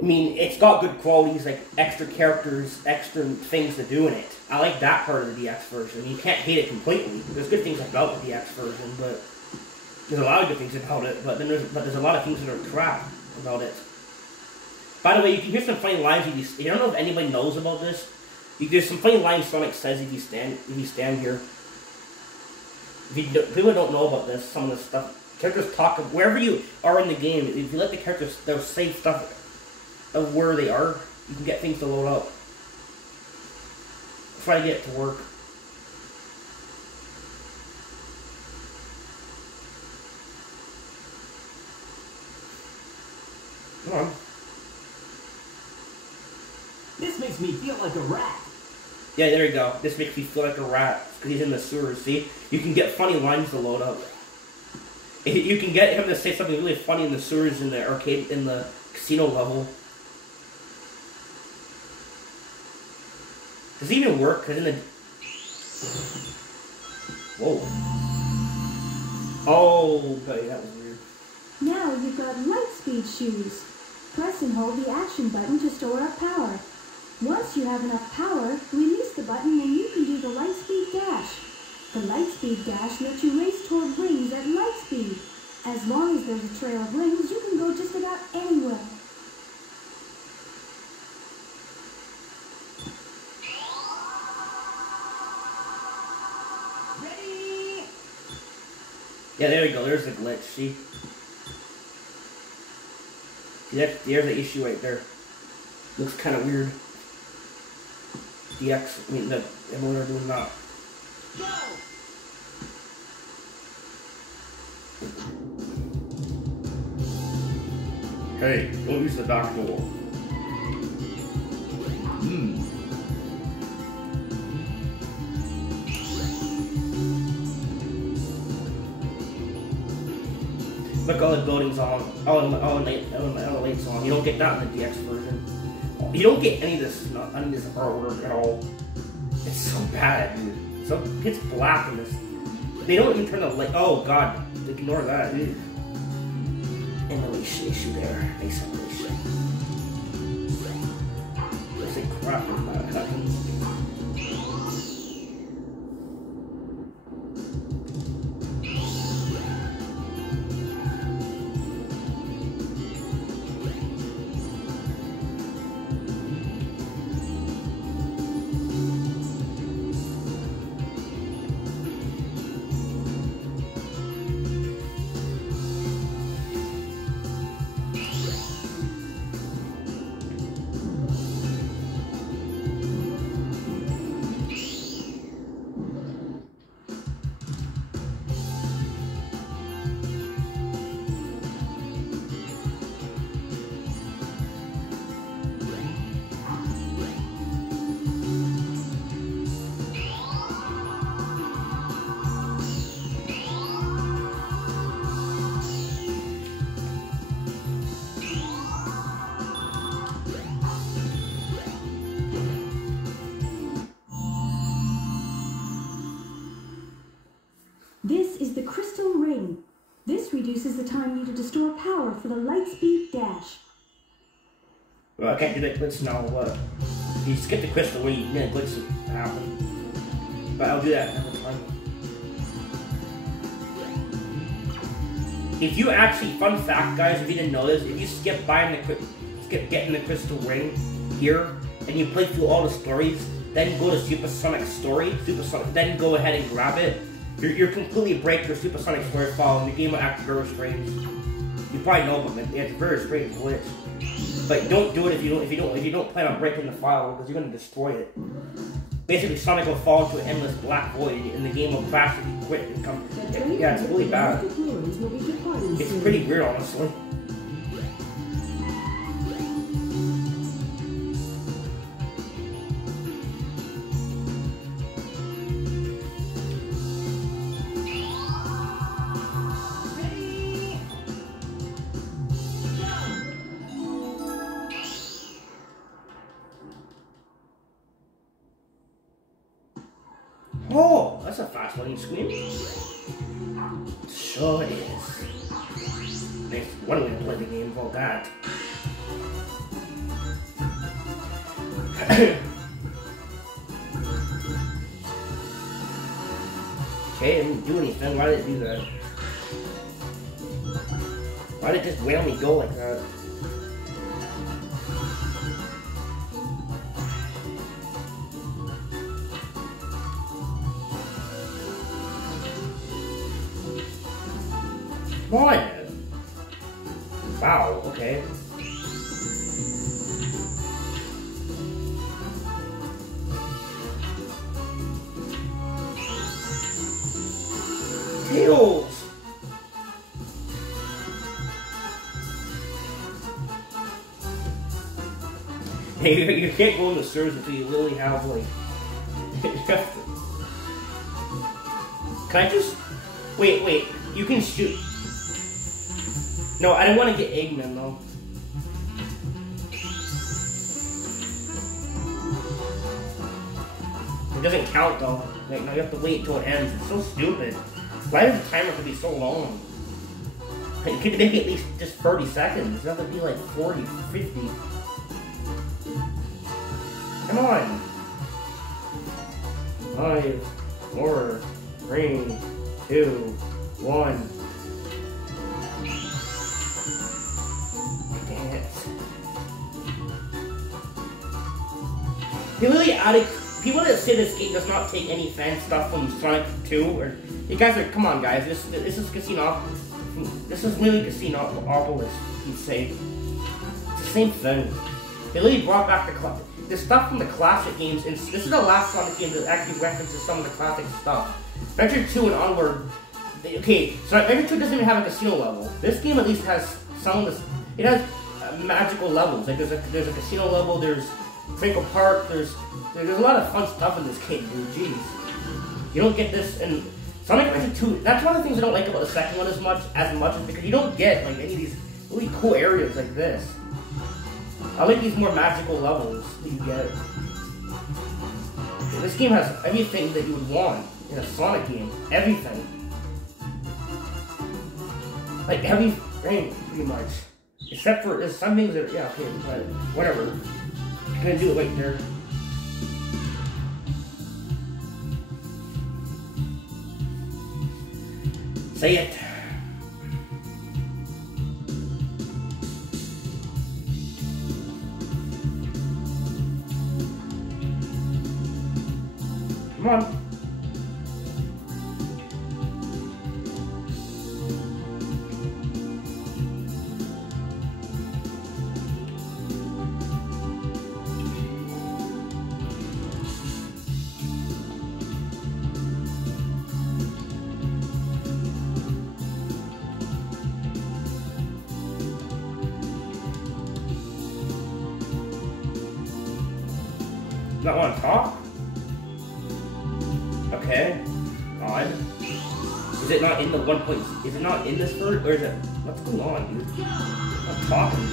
I mean, it's got good qualities, like extra characters, extra things to do in it. I like that part of the DX version. You can't hate it completely. There's good things about the DX version, but there's a lot of good things about it. But then there's a lot of things that are crap about it. By the way, you can hear some funny lines if you. I don't know if anybody knows about this. There's some funny lines Sonic says if you stand here. People don't know about this. Some of this stuff. Characters talk wherever you are in the game. If you let the characters, they'll say stuff. of where they are, you can get things to load up. Try to get it to work. Come on. This makes me feel like a rat. Yeah, there you go. This makes me feel like a rat because he's in the sewers. See, you can get funny lines to load up. You can get him to say something really funny in the sewers, in the arcade, in the casino level. Does it even work? Cause in the whoa. Oh, okay, that was weird. Now you've got Lightspeed shoes. Press and hold the action button to store up power. Once you have enough power, release the button and you can do the Lightspeed dash. The Lightspeed dash lets you race toward rings at light speed. As long as there's a trail of rings, you can go just about anywhere. Ready? Yeah, there you go. There's the glitch. See? There's the issue right there. Looks kind of weird. The emulator doing that. Go! Hey, don't use the back door. Look, all the buildings on, all the lights on. You don't get that in the DX version. You don't get any of this artwork at all. It's so bad, dude. So it's black in this. They don't even turn the light. Oh god, ignore that, dude. Emulation issue there. Nice emulation. Looks like crap when that happens. This is the crystal ring. This reduces the time needed to store power for the Lightspeed dash. Well, I can't do that glitch now. If you skip the crystal ring, then a glitch will happen. But I'll do that another time. If you actually, fun fact, guys, if you didn't know this, if you skip getting the crystal ring here, and you play through all the stories, then go to Supersonic Story, then go ahead and grab it. You're completely break your Supersonic Story file, and the game will act very strange. You probably know about it. It's a very strange glitch. But don't do it if you don't plan on breaking the file, because you're gonna destroy it. Basically, Sonic will fall into an endless black void, and the game will crash if you quit and come. Yeah, it's really bad. It's pretty weird, honestly. Oh, that's a fast loading screen. Sure is. Nice. One way to play the game for that. Okay, I didn't do anything. Why did it do that? Why did it just randomly go like that? What? Wow, okay. Tails! Hey, you can't go in the sewers until you literally have, like... Can I just... Wait, you can shoot... No, I didn't want to get Eggman, though. It doesn't count, though. Like, now you have to wait until it ends. It's so stupid. Why does the timer have to be so long? Like, you could make it at least just 30 seconds. It doesn't have to be like 40, 50. Come on. 5, 4, 3, 2, 1. Dang it. They really added... People that say this game does not take any fan stuff from Sonic 2, or... You guys are... Come on, guys. This is Casino... This is really Casinopolis, you'd say. It's the same thing. They really brought back the stuff from the classic games, and this is the last Sonic game that actually references some of the classic stuff. Adventure 2 and onward... Okay, so Adventure 2 doesn't even have a casino level. This game at least has some of this... It has magical levels. Like, there's a casino level, there's... Twinkle Park, there's a lot of fun stuff in this game, dude. Jeez. You don't get this in Sonic Adventure 2. That's one of the things I don't like about the second one as much is because you don't get like any of these really cool areas like this. I like these more magical levels that you get. This game has everything that you would want in a Sonic game. Everything. Like everything, pretty much. Except for there's some things that, yeah, okay, but whatever. I'm gonna do it right there. Say it. Come on. Not want to talk? Okay. Odd. Is it not in the 1 point? Is it not in this version? Or is it? What's going on, dude? I'm talking.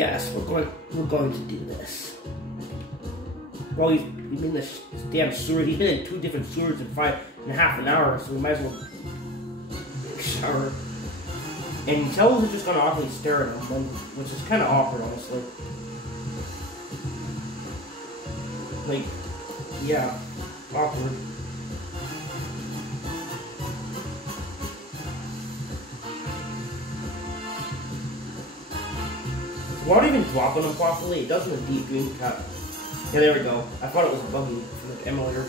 yes, we're going to do this. Well, he's in this damn sewer. He's been in 2 different sewers in 5.5 hours, so we might as well shower. And Tells is just gonna awkwardly stare at him, which is kind of awkward, honestly. Like, yeah, awkward. Why not even drop on him properly? It does in a deep green cut. Yeah, there we go. I thought it was buggy from the emulator.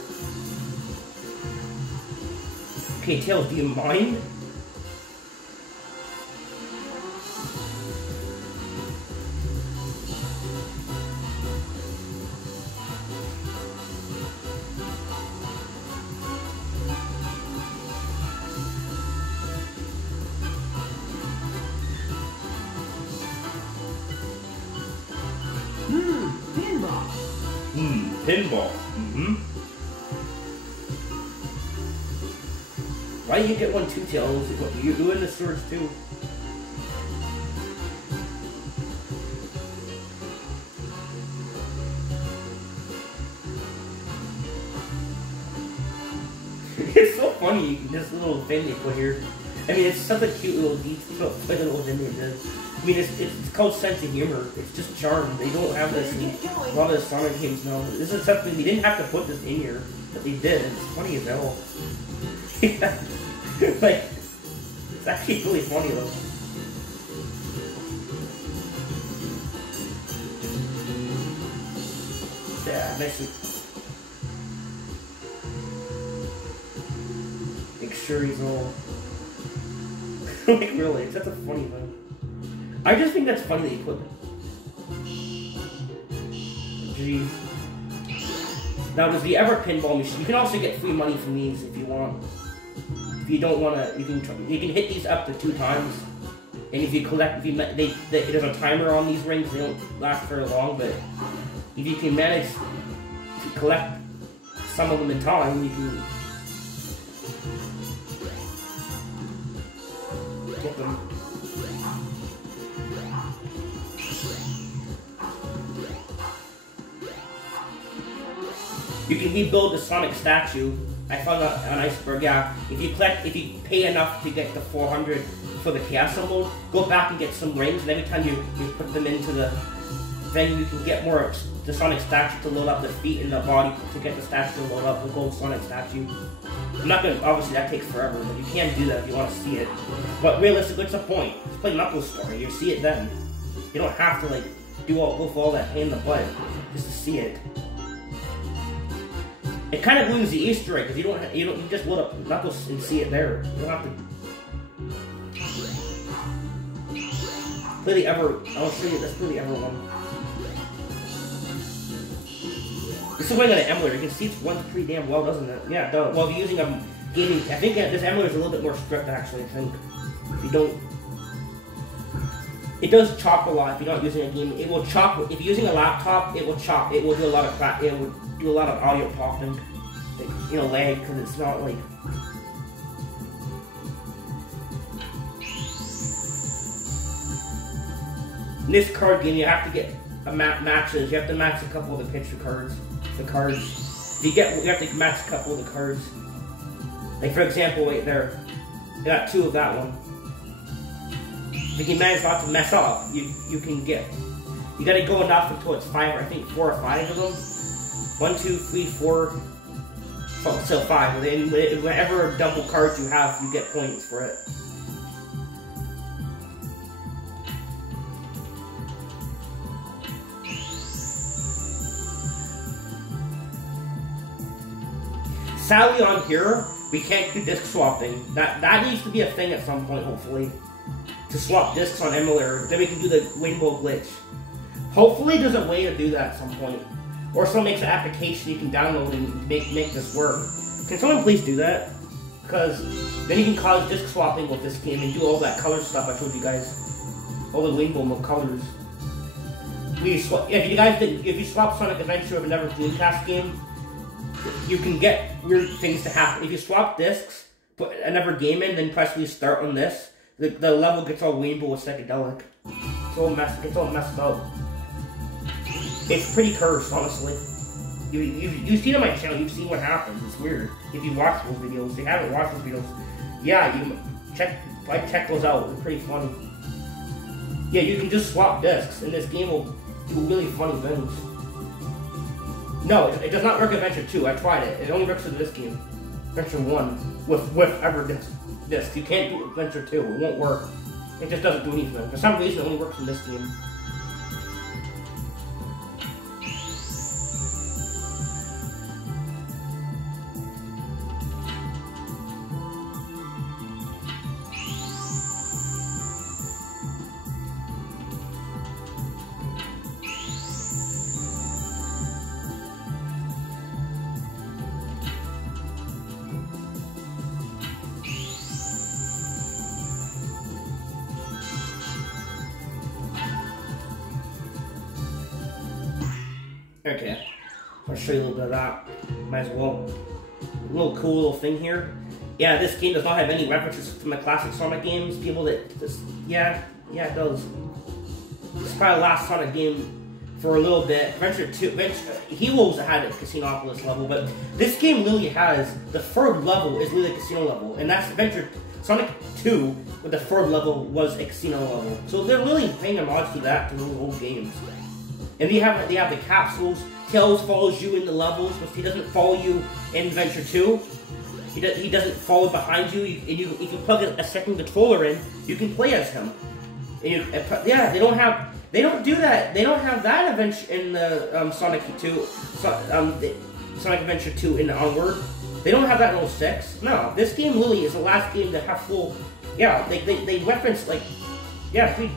Okay, Tails, do you mind? Pinball. Pinball. Why you get one too, Tails? You're doing the swords too. It's so funny, this little thing they put here. I mean, it's such a cute little detail, like a little thing they did. I mean, it's called sense of humor. It's just charm. They don't have this in a lot of the Sonic games now. This is something, we didn't have to put this in here, but they did. It's funny as hell. Yeah. Like, it's actually really funny though. Yeah, nice. Make sure he's all... like, really, that's a funny thing. I just think that's funny that you put it. Jeez. Now, there's the Ever Pinball machine. You can also get free money from these if you want. If you don't want to, you can hit these up to 2 times. And if you collect, there's a timer on these rings. They don't last very long, but if you can manage to collect some of them in time, you can get them. You can rebuild the Sonic statue. I found out on Iceberg, yeah. If you pay enough to get the 400 for the Chaos Symbol, go back and get some rings, and every time you put them into the thing, you can get more the Sonic statue to load up the feet and the body to get the statue to load up the gold Sonic statue. I'm not gonna, obviously that takes forever, but you can do that if you want to see it. But realistically, what's the point? Just play Knuckles' story, you see it then. You don't have to like go for all that pain in the butt just to see it. It kind of ruins the Easter egg because you just load up Knuckles and see it there. You don't have to play the Ever. I'll show you. Let's play the Ever one. This is running on an emulator. You can see it runs pretty damn well, doesn't it? Yeah. Well, if you're using a gaming, I think this emulator is a little bit more strict actually. I think if you don't. It does chop a lot if you're not using a game. It will chop. If you're using a laptop, it will chop. It will do a lot of crap. It will do a lot of audio popping, like, you know, lag, because it's not like. In this card game, you have to get matches. You have to match a couple of the picture cards. The cards. You have to match a couple of the cards. Like for example, right there, you got 2 of that one. If you manage not to mess up, you can get. You gotta go enough until it's 5, or I think 4 or 5 of them. 1, 2, 3, 4. So 5. And then whenever double cards you have, you get points for it. Sadly, on here we can't do disc swapping. That needs to be a thing at some point, hopefully. To swap discs on emulator, then we can do the rainbow glitch. Hopefully there's a way to do that at some point. Or someone makes an application you can download and make this work. Can someone please do that? Because then you can cause disc swapping with this game and do all that color stuff I showed you guys. All the rainbow colors. If you swap Sonic Adventure with another Dreamcast game, you can get weird things to happen. If you swap discs, put another game in, then press restart on this, the level gets all rainbow with psychedelic. It's all messed up. It's pretty cursed, honestly. You've seen on my channel. You've seen what happens. It's weird. If you watch those videos, if you haven't watched those videos, yeah, check those out. They're pretty funny. Yeah, you can just swap discs, and this game will do really funny things. No, it does not work in Adventure 2. I tried it. It only works in this game. Adventure 1 with ever discs. You can't do Adventure 2. It won't work. It just doesn't do anything. For some reason, it only works in this game. Okay, I'll show you a little bit of that. Might as well. A little cool little thing here. Yeah, this game does not have any references from the classic Sonic games. People that just, yeah, it does. It's probably the last Sonic game for a little bit. Adventure 2, Heroes had a Casinopolis level, but this game literally has, the third level is literally a casino level, and that's Sonic 2 with the third level was a casino level. So they're really paying homage to that, to those old games. And they have the capsules. Tails follows you in the levels, but he doesn't follow you in Adventure 2. He doesn't follow behind you. If you plug a second controller in, you can play as him. And yeah, they don't do that. They don't have that adventure in the Sonic 2, Sonic Adventure 2 in the Onward. They don't have that in 06. No, this game really is the last game to have full. Yeah, they reference like. Yeah, try and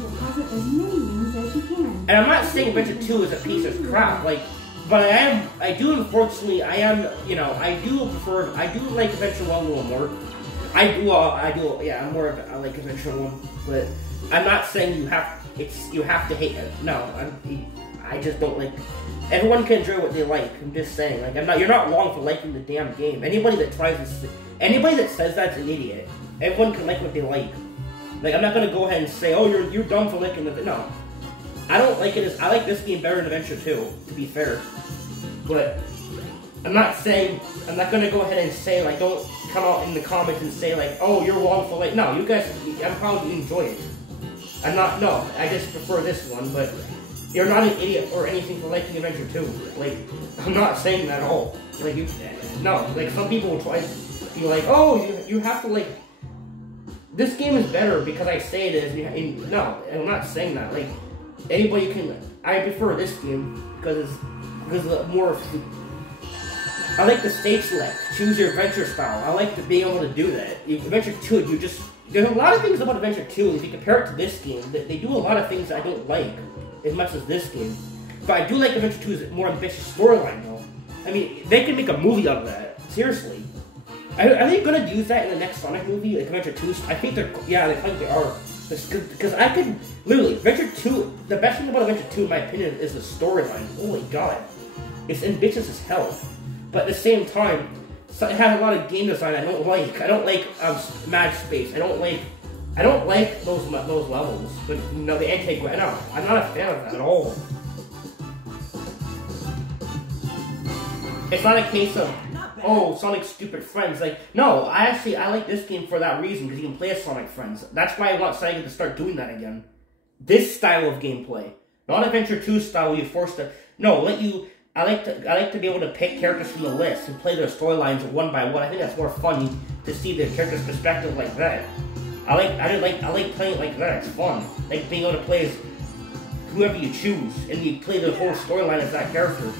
deposit as many rings as you can. And I'm not saying Adventure 2 is a piece of crap, like, but I do like Adventure 1 a little more. I like Adventure 1, but I'm not saying you have to hate it. No, I just don't like. Everyone can enjoy what they like. I'm just saying, like, you're not wrong for liking the damn game. Anybody that says that's an idiot. Everyone can like what they like. Like, I'm not gonna go ahead and say, oh, you're dumb for liking it. No. I don't like it I like this game better than Adventure 2, to be fair. But I'm not gonna go ahead and say, like, don't come out in the comments and say, like, oh, you're wrong for like, no, you guys, I'm proud you enjoy it. I just prefer this one, but you're not an idiot or anything for liking Adventure 2. Like, I'm not saying that at all. Like, like, some people will try to be like, oh, you have to, like, this game is better because I say it is. No, I'm not saying that. Like, anybody can. I prefer this game because it's more. I like the stage select, choose your adventure style. I like being able to do that. Adventure 2, there's a lot of things about Adventure 2. If you compare it to this game, they do a lot of things I don't like as much as this game. But I do like Adventure 2's more ambitious storyline, though. I mean, they can make a movie out of that. Seriously. Are they gonna use that in the next Sonic movie, like Adventure 2? I think they are. Because I could, literally, Adventure 2, the best thing about Adventure 2, in my opinion, is the storyline. Holy god. It's ambitious as hell. But at the same time, it has a lot of game design I don't like. I don't like Mad Space. I don't like those levels. But, the anti-gravity. No, I'm not a fan of that at all. It's not a case of, oh, Sonic's stupid friends. Like, no, I like this game for that reason, because you can play as Sonic friends. That's why I want Sega to start doing that again. This style of gameplay. Not Adventure 2 style where you're forced to, I like to be able to pick characters from the list and play their storylines one by one. I think that's more fun to see the character's perspective like that. I like playing it like that. It's fun. Like being able to play as whoever you choose, and you play the whole storyline as that character.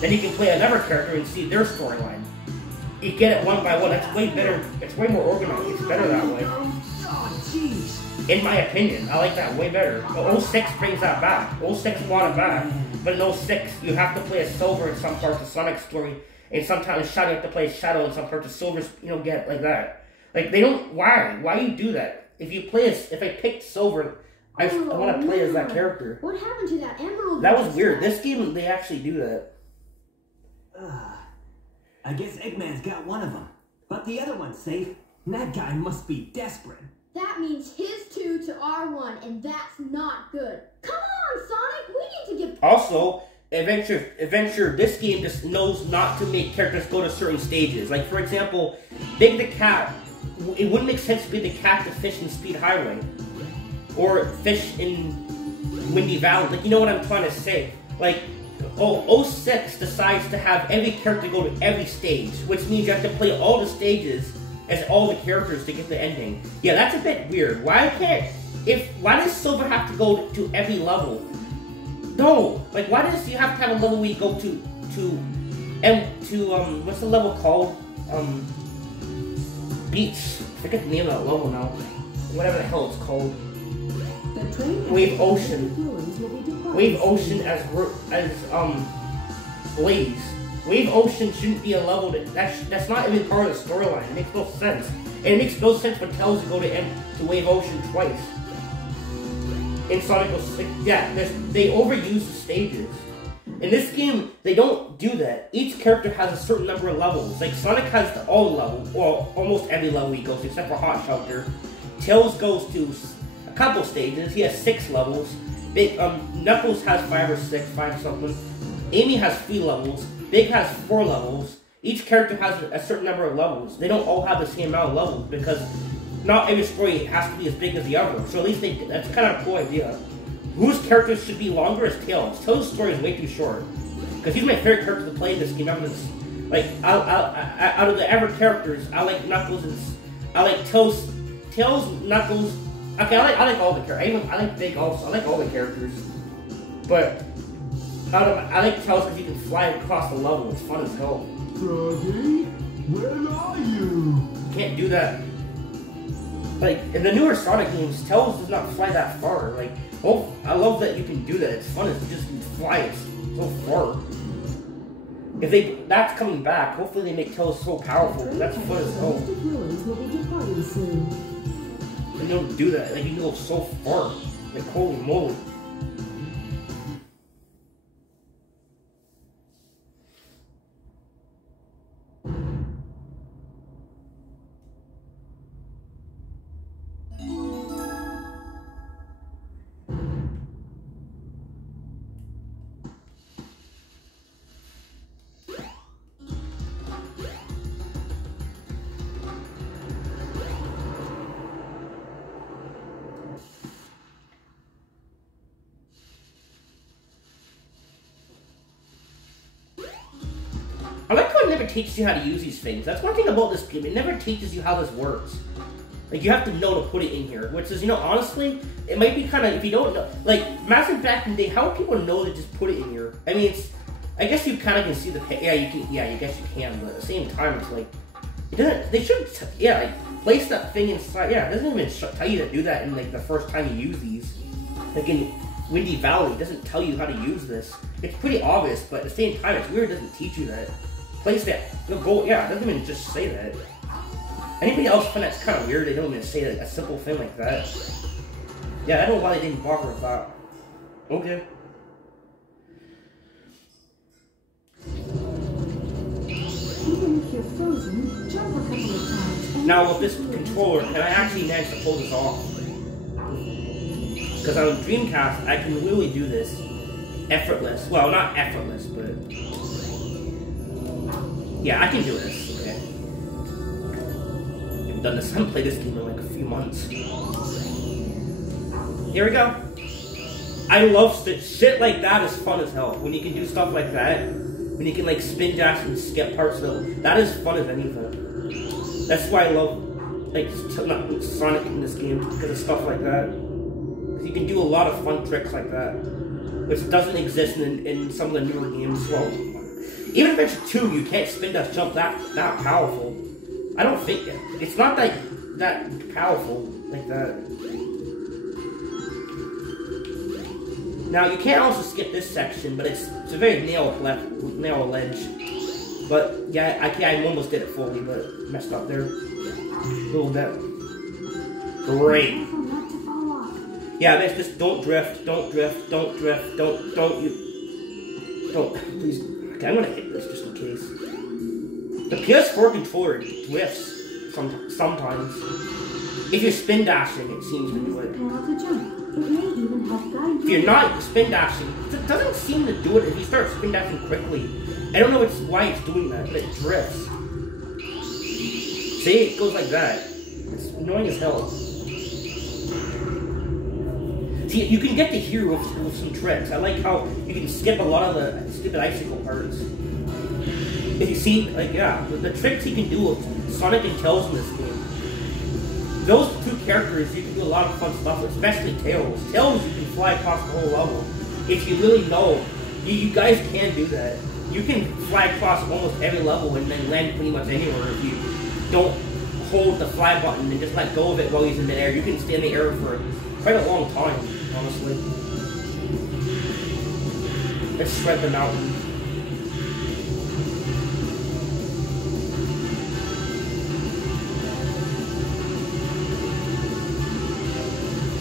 Then you can play another character and see their storyline. You get it one by one. That's way better. It's way more organized. It's better that way. In my opinion, I like that way better. But 06 brings that back. 06 brought it back. But in 06, you have to play as Silver in some parts of Sonic's story, and sometimes Shadow, you have to play as Shadow in some parts of Silver's, get like that. Like, they don't, why you do that? If I picked Silver, I want to play as that character. What happened to that emerald? That was weird. This game, they actually do that. I guess Eggman's got one of them. But the other one's safe. That guy must be desperate. That means his 2 to our 1, and that's not good. Come on, Sonic, we need to get... Also, Adventure, this game just knows not to make characters go to certain stages. Like, for example, Big the Cat, it wouldn't make sense for Big the Cat to fish in Speed Highway. Or fish in Windy Valley. Like, you know what I'm trying to say. Like, 06 decides to have every character go to every stage, which means you have to play all the stages as all the characters to get the ending. Yeah, that's a bit weird. Why does Silver have to go to every level? No, like why does you have to have a level where you go to what's the level called? Beach. I forget the name of that level now. Whatever the hell it's called. Wave Ocean. Wave Ocean as Blaze. Wave Ocean shouldn't be a level that's not even part of the storyline. It makes no sense. And it makes no sense for Tails to go to Wave Ocean twice. In Sonic 06, yeah, they overuse the stages. In this game, they don't do that. Each character has a certain number of levels. Like Sonic has all levels, well, almost every level he goes to, except for Hot Shelter. Tails goes to a couple stages. He has 6 levels. Knuckles has 5 or 6, 5 something. Amy has 3 levels. Big has 4 levels. Each character has a certain number of levels. They don't all have the same amount of levels because not every story has to be as big as the other. So at least that's kind of a cool idea. Whose characters should be longer is Tails. Tails' story is way too short. Because he's my favorite character to play in this game. Like, out of the ever characters, I like Knuckles and I like Tails, Knuckles. Okay, I like all the characters. I like Big also. I like all the characters. But I like Tails because you can fly across the level. It's fun as hell. Froggy, where are you? You can't do that. Like, in the newer Sonic games, Tails does not fly that far. Like, oh, I love that you can do that. It's fun as you just fly it so far. If that's coming back, hopefully they make Tails so powerful. That's fun as hell. They don't do that. Like, you can go so far. Like, holy moly. I like how it never teaches you how to use these things. That's one thing about this game. It never teaches you how this works. Like, you have to know to put it in here. Which is, you know, honestly, it might be kind of, if you don't know, like, imagine back in the day, how would people know to just put it in here? I mean, I guess you kind of can see the, I guess you can, but at the same time, it's like, it doesn't, they should, like, place that thing inside, it doesn't even tell you to do that in, like, the first time you use these. Like, in Windy Valley, it doesn't tell you how to use this. It's pretty obvious, but at the same time, it's weird it doesn't teach you that. Place that. It doesn't even just say that. Anybody else find that's kind of weird? They don't even say that, a simple thing like that. Yeah, I don't know why they didn't bother with that. Okay. Even if you're frozen, jump a couple of times. Now with this controller, can I actually manage to pull this off? Because on Dreamcast, I can literally do this effortless. Well, not effortless, but yeah, I can do this. Okay. I've done this. I haven't played this game in like a few months. Here we go. I love shit like that is fun as hell. When you can do stuff like that, when you can like spin dash and skip parts of it, that is fun as anything. That's why I love like Sonic in this game, because of stuff like that. Because you can do a lot of fun tricks like that, which doesn't exist in some of the newer games. Well, even Adventure 2, you can't spin dash jump that powerful. I don't think it's not that powerful like that. Now you can't also skip this section, but it's a very narrow ledge. But yeah, I almost did it fully, but messed up there a little bit. Great. Yeah, just don't drift, don't drift, don't drift, don't please. Okay, I'm gonna hit this just in case. The PS4 controller drifts sometimes. If you're spin dashing, it seems to do it. Panel to jump. It may even help guide If you're not spin dashing, it doesn't seem to do it if you start spin dashing quickly. I don't know why it's doing that, but it drifts. See, it goes like that. It's annoying as hell. See, you can get the hero with some tricks. I like how you can skip a lot of the stupid icicle parts. If you see, like, yeah, the tricks you can do with Sonic and Tails in this game. Those two characters, you can do a lot of fun stuff, especially Tails. Tails, you can fly across the whole level. If you really know, you guys can do that. You can fly across almost every level and then land pretty much anywhere if you don't hold the fly button and just let go of it while he's in midair. You can stay in the air for quite a long time, honestly. Let's shred the mountain.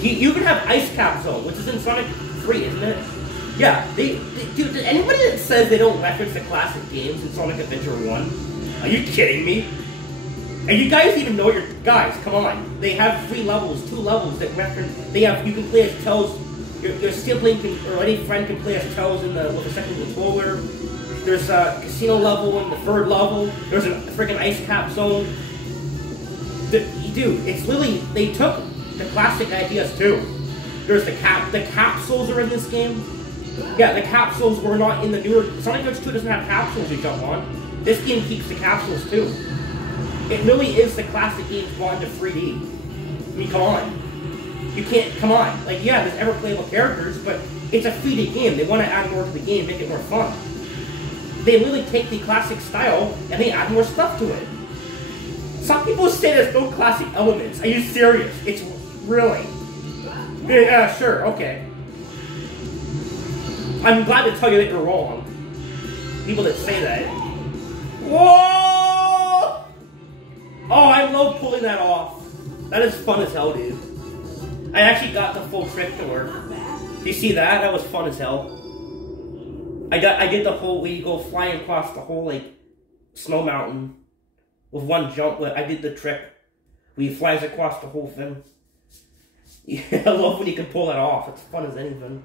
You can have Ice Cap Zone, which is in Sonic 3, isn't it? Yeah, dude, anybody that says they don't reference the classic games in Sonic Adventure 1, are you kidding me? And you guys even know your guys, come on. They have 3 levels, 2 levels that reference, you can play as Tails, your sibling can, or any friend can play as Tails with a second controller. There's a casino level in the 3rd level, there's a freaking Ice Cap Zone. Dude, it's literally, they took the classic ideas too. There's the capsules are in this game. Yeah, the capsules were not in the newer. Sonic Adventure 2 doesn't have capsules you jump on. This game keeps the capsules too. It really is the classic games brought into 3D. I mean, come on. You can't, come on. Like, yeah, there's ever playable characters, but it's a 3D game. They want to add more to the game, make it more fun. They really take the classic style and they add more stuff to it. Some people say there's no classic elements. Are you serious? It's really. Yeah, sure, okay. I'm glad to tell you that you're wrong. People that say that. Whoa! Oh, I love pulling that off. That is fun as hell, dude. I actually got the full trick to work. Do you see that? That was fun as hell. I did the whole where you go flying across the whole, like, snow mountain with one jump. I did the trick where he flies across the whole thing. Yeah, I love when you can pull that off. It's fun as anything.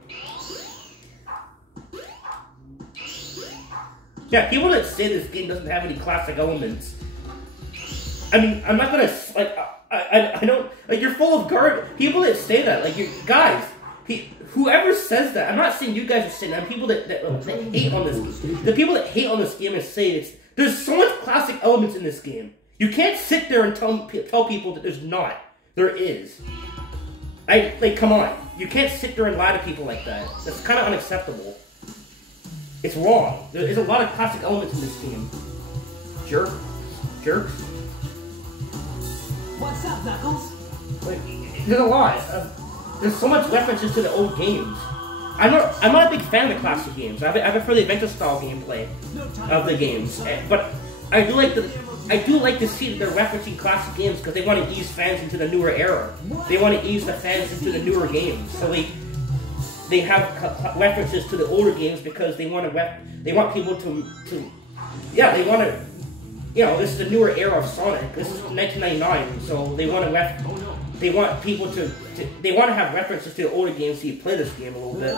Yeah, people that say this game doesn't have any classic elements. I mean, I'm not gonna, like, I don't, like, you're full of garbage. People that say that, like, you guys, whoever says that, I'm not saying you guys are saying that, people that hate on this game. The people that hate on this game and say there's so much classic elements in this game. You can't sit there and tell people that there's not. There is. Like, come on. You can't sit there and lie to people like that. That's kind of unacceptable. It's wrong. There's a lot of classic elements in this game. Jerks. What's up, Knuckles? Like, there's a lot. There's so much references to the old games. I'm not a big fan of the classic games. I prefer the adventure-style gameplay of the games. But I do like to see that they're referencing classic games because they want to ease fans into the newer era. They want to ease the fans into the newer games. So they have references to the older games because they want people to they want to, you know, this is the newer era of Sonic. This is 1999, so they want people to have references to the older games so you play this game a little bit.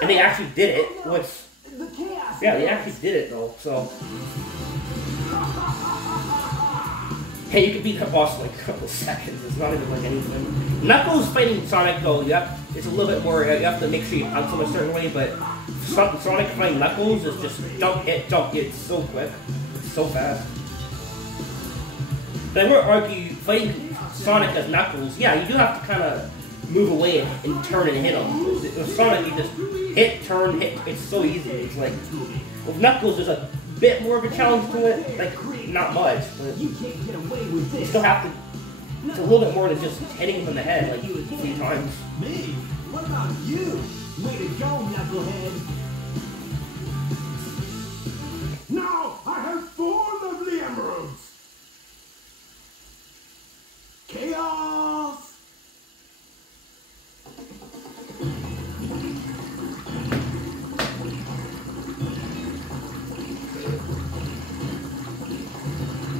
And they actually did it. They actually did it though. So. Hey, you can beat the boss in like a couple of seconds. It's not even like anything. Knuckles fighting Sonic though, it's a little bit more, you have to make sure you punch him a certain way, but Sonic fighting Knuckles is just jump hit, it's so quick. It's so fast. But I would argue, fighting Sonic as Knuckles, yeah, you do have to kind of move away and turn and hit him. With Sonic, you just hit, turn, hit, it's so easy. It's like, with Knuckles, there's a bit more of a challenge to it, like, not much, but you still have to, it's a little bit more than just hitting him in the head, like, a few times. Me? What about you? Way to go, Knucklehead! Now I have 4 lovely emeralds. Chaos!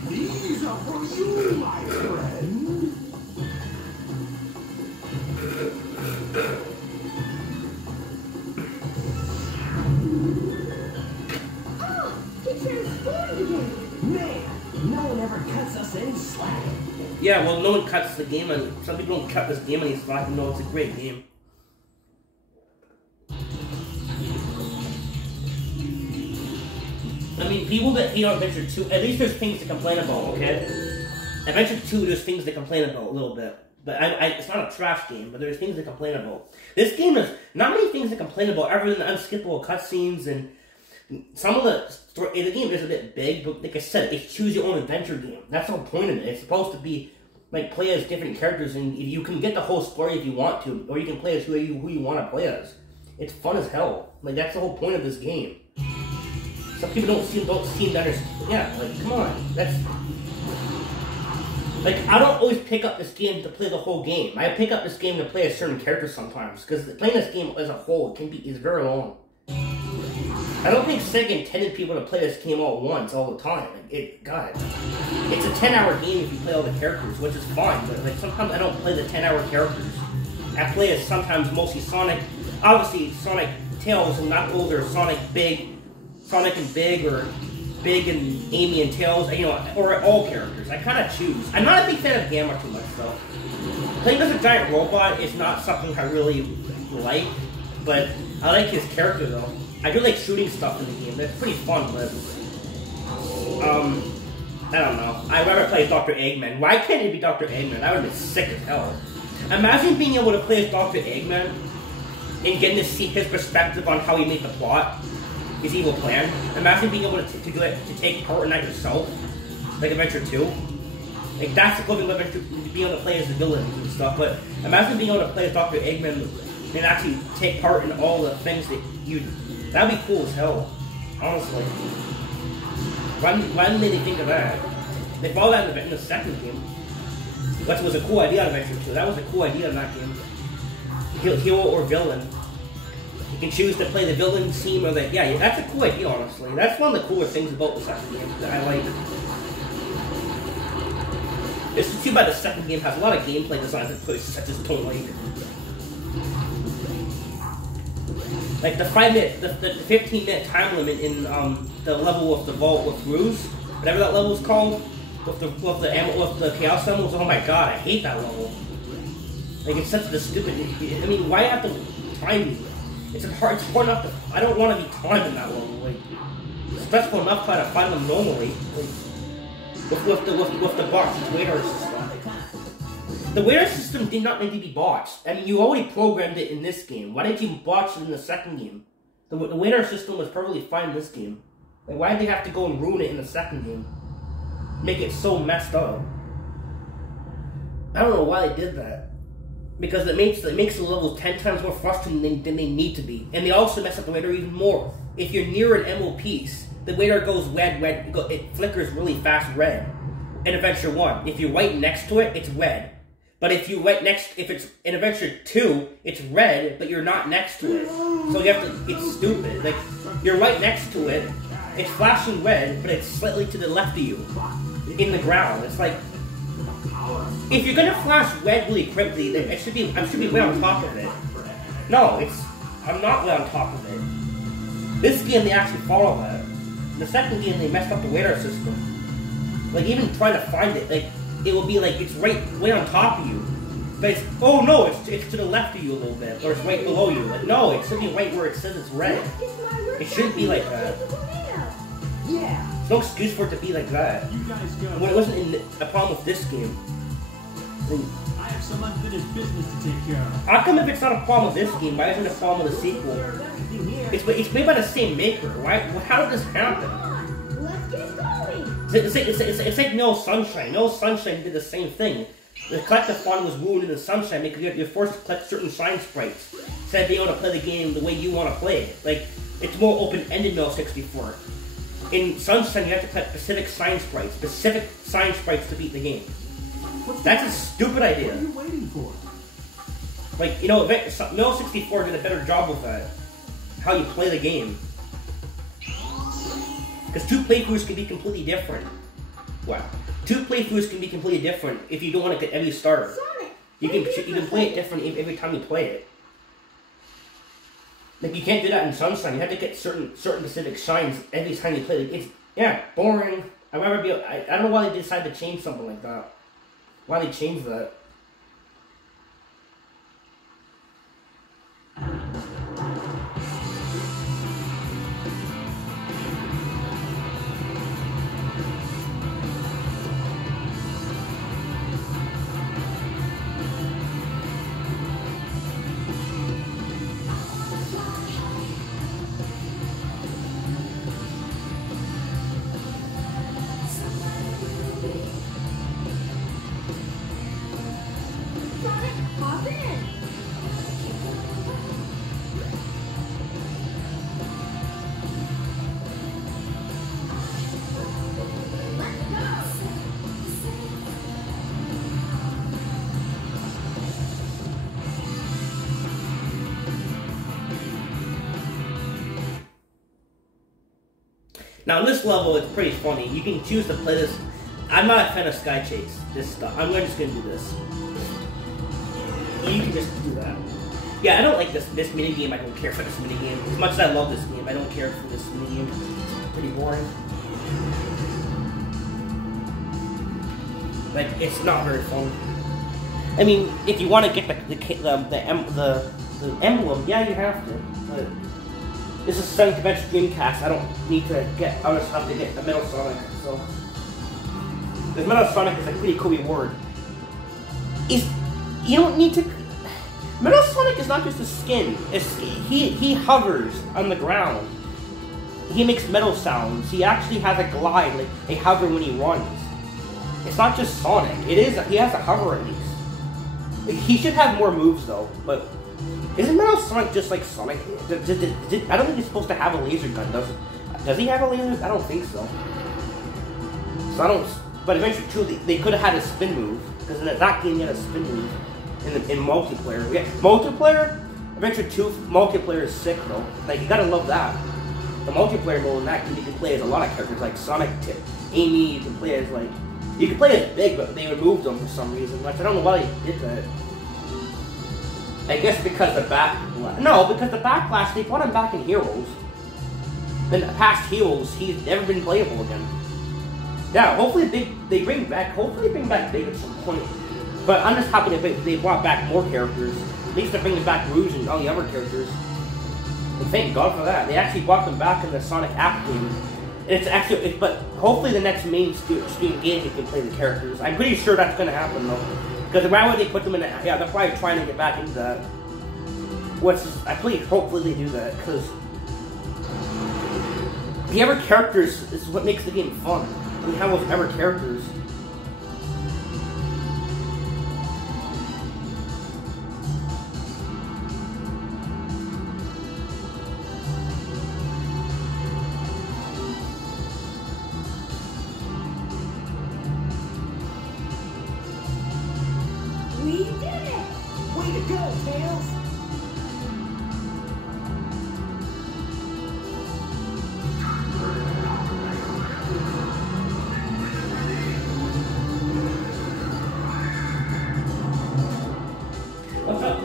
These are for you, my friend. Yeah, well, no one cuts the game, and some people don't cut this game any slack and know it's a great game. I mean, people that hate on Adventure 2, at least there's things to complain about, okay? Adventure 2, there's things to complain about a little bit. But it's not a trash game, but there's things to complain about. This game, there's not many things to complain about, other than the unskippable cutscenes, and some of the game is a bit big, but like I said, it's choose your own adventure game. That's the whole point of it. It's supposed to be, like, play as different characters, and you can get the whole story if you want to, or you can play as who you want to play as. It's fun as hell. Like, that's the whole point of this game. Some people don't seem to understand. Yeah, like, come on. That's... Like, I don't always pick up this game to play the whole game. I pick up this game to play as certain characters sometimes, because playing this game as a whole is very long. I don't think Sega intended people to play this game all at once, all the time. God. It's a 10-hour game if you play all the characters, which is fine, but like sometimes I don't play the 10-hour characters. I play as sometimes mostly Sonic, obviously Sonic Tails and Knuckles, or Sonic and Big, or Big and Amy and Tails, you know, or all characters. I kind of choose. I'm not a big fan of Gamma too much, though. Playing as a giant robot is not something I really like, but I like his character, though. I do like shooting stuff in the game. That's pretty fun, but I don't know. I'd rather play as Dr. Eggman. Why can't it be Dr. Eggman? That would have been sick as hell. Imagine being able to play as Dr. Eggman and getting to see his perspective on how he made the plot, his evil plan. Imagine being able to take part in that yourself, like Adventure 2. Like, that's the equivalent of Adventure, being able to play as the villains and stuff. But imagine being able to play as Dr. Eggman and actually take part in all the things that you. That'd be cool as hell, honestly. Why didn't they think of that? They followed that in the second game. That was a cool idea on Adventure 2. That was a cool idea in that game. Hero or villain. You can choose to play the villain team or the... Yeah, that's a cool idea, honestly. That's one of the cooler things about the second game that I like. It's too bad the second game has a lot of gameplay designs and push I just don't like. Like the 15-minute time limit in the level with the vault with Ruse, whatever that level is called, with the chaos emeralds. Oh my god, I hate that level. Like, it's such a stupid. I mean, why have to time me? It's hard enough to. I don't want to be timed in that level. Like, it's stressful enough trying to find them normally. Like, with the box radar system. The radar system did not need to be botched. I mean, you already programmed it in this game. Why did you botch it in the second game? The radar system was perfectly fine in this game. Like, why did they have to go and ruin it in the second game? Make it so messed up. I don't know why they did that. Because it makes the levels 10 times more frustrating than they need to be. And they also mess up the radar even more. If you're near an emerald piece, the radar goes red, it flickers really fast red. In Adventure 1. If you're right next to it, it's red. But if it's in Adventure 2, it's red, but you're not next to it. So you have to, it's stupid. Like, you're right next to it, it's flashing red, but it's slightly to the left of you. In the ground. It's like, if you're gonna flash red really quickly, then I should be way on top of it. No, I'm not way on top of it. This game, they actually follow that. The second game, they messed up the radar system. Like, even trying to find it, like, it will be like, it's right way on top of you. But it's, oh no, it's to the left of you a little bit, or it's right below you. Like, no, it should be right where it says it's red. It shouldn't be like that. There's no excuse for it to be like that. When it wasn't a problem with this game. I have some unfinished business to take care of. How come if it's not a problem with this game, why isn't it a problem with the sequel? It's made by the same maker. Why? How did this happen? Let's get going. It's like No Sunshine. No Sunshine did the same thing. The collective fun was ruined in the Sunshine because you're forced to collect certain shine sprites instead of being able to play the game the way you want to play it. Like, it's more open-ended No 64. In Sunshine, you have to collect specific shine sprites to beat the game. That's a stupid idea. What are you waiting for? Like, you know, No 64 did a better job with that. How you play the game. Because two playthroughs can be completely different. Wow. Two playthroughs can be completely different if you don't want to get every starter. You can play it different every time you play it. Like, you can't do that in Sunshine. You have to get certain specific shines every time you play it. It's, yeah, boring. I don't know why they decided to change something like that. Why they changed that? Hop in. Let's go. Now in this level, it's pretty funny. You can choose to play this. I'm not a fan of Sky Chase. This stuff. I'm just gonna do this. You can just do that. Yeah, I don't like this minigame. I don't care for this minigame. As much as I love this game, I don't care for this minigame. It's pretty boring. Like, it's not very fun. I mean, if you want to get the emblem, yeah, you have to. But this is 7th Adventure Dreamcast. I don't need to get. I just have to get the Metal Sonic. So, the Metal Sonic is a pretty cool reward. You don't need to. Metal Sonic is not just a skin. He hovers on the ground. He makes metal sounds. He actually has a glide, like a hover when he runs. It's not just Sonic. It is. He has a hover at least. Like, he should have more moves though. But isn't Metal Sonic just like Sonic? I don't think he's supposed to have a laser gun. Does he have a laser? I don't think so. So I don't. But eventually, too, they could have had a spin move because in that game, he had a spin move. In multiplayer. Yeah, multiplayer? Adventure 2 multiplayer is sick though. Like, you gotta love that. The multiplayer mode in that game, you can play as a lot of characters like Sonic, Amy, you can play as like... You can play as Big, but they removed them for some reason. Like, I don't know why they did that. I guess because the because the Backlash, they brought him back in Heroes. In the past Heroes, he's never been playable again. Yeah, hopefully they bring back Big at some point. But I'm just happy that they brought back more characters. At least they're bringing back Rouge and all the other characters. And thank God for that. They actually brought them back in the Sonic app game. But hopefully the next mainstream game you can play the characters. I'm pretty sure that's gonna happen though. Because why would they put them in that? Yeah, they're probably trying to get back into that. Hopefully they do that, because the other characters is what makes the game fun. We have those other characters. We did it! Way to go, Tails! What's up?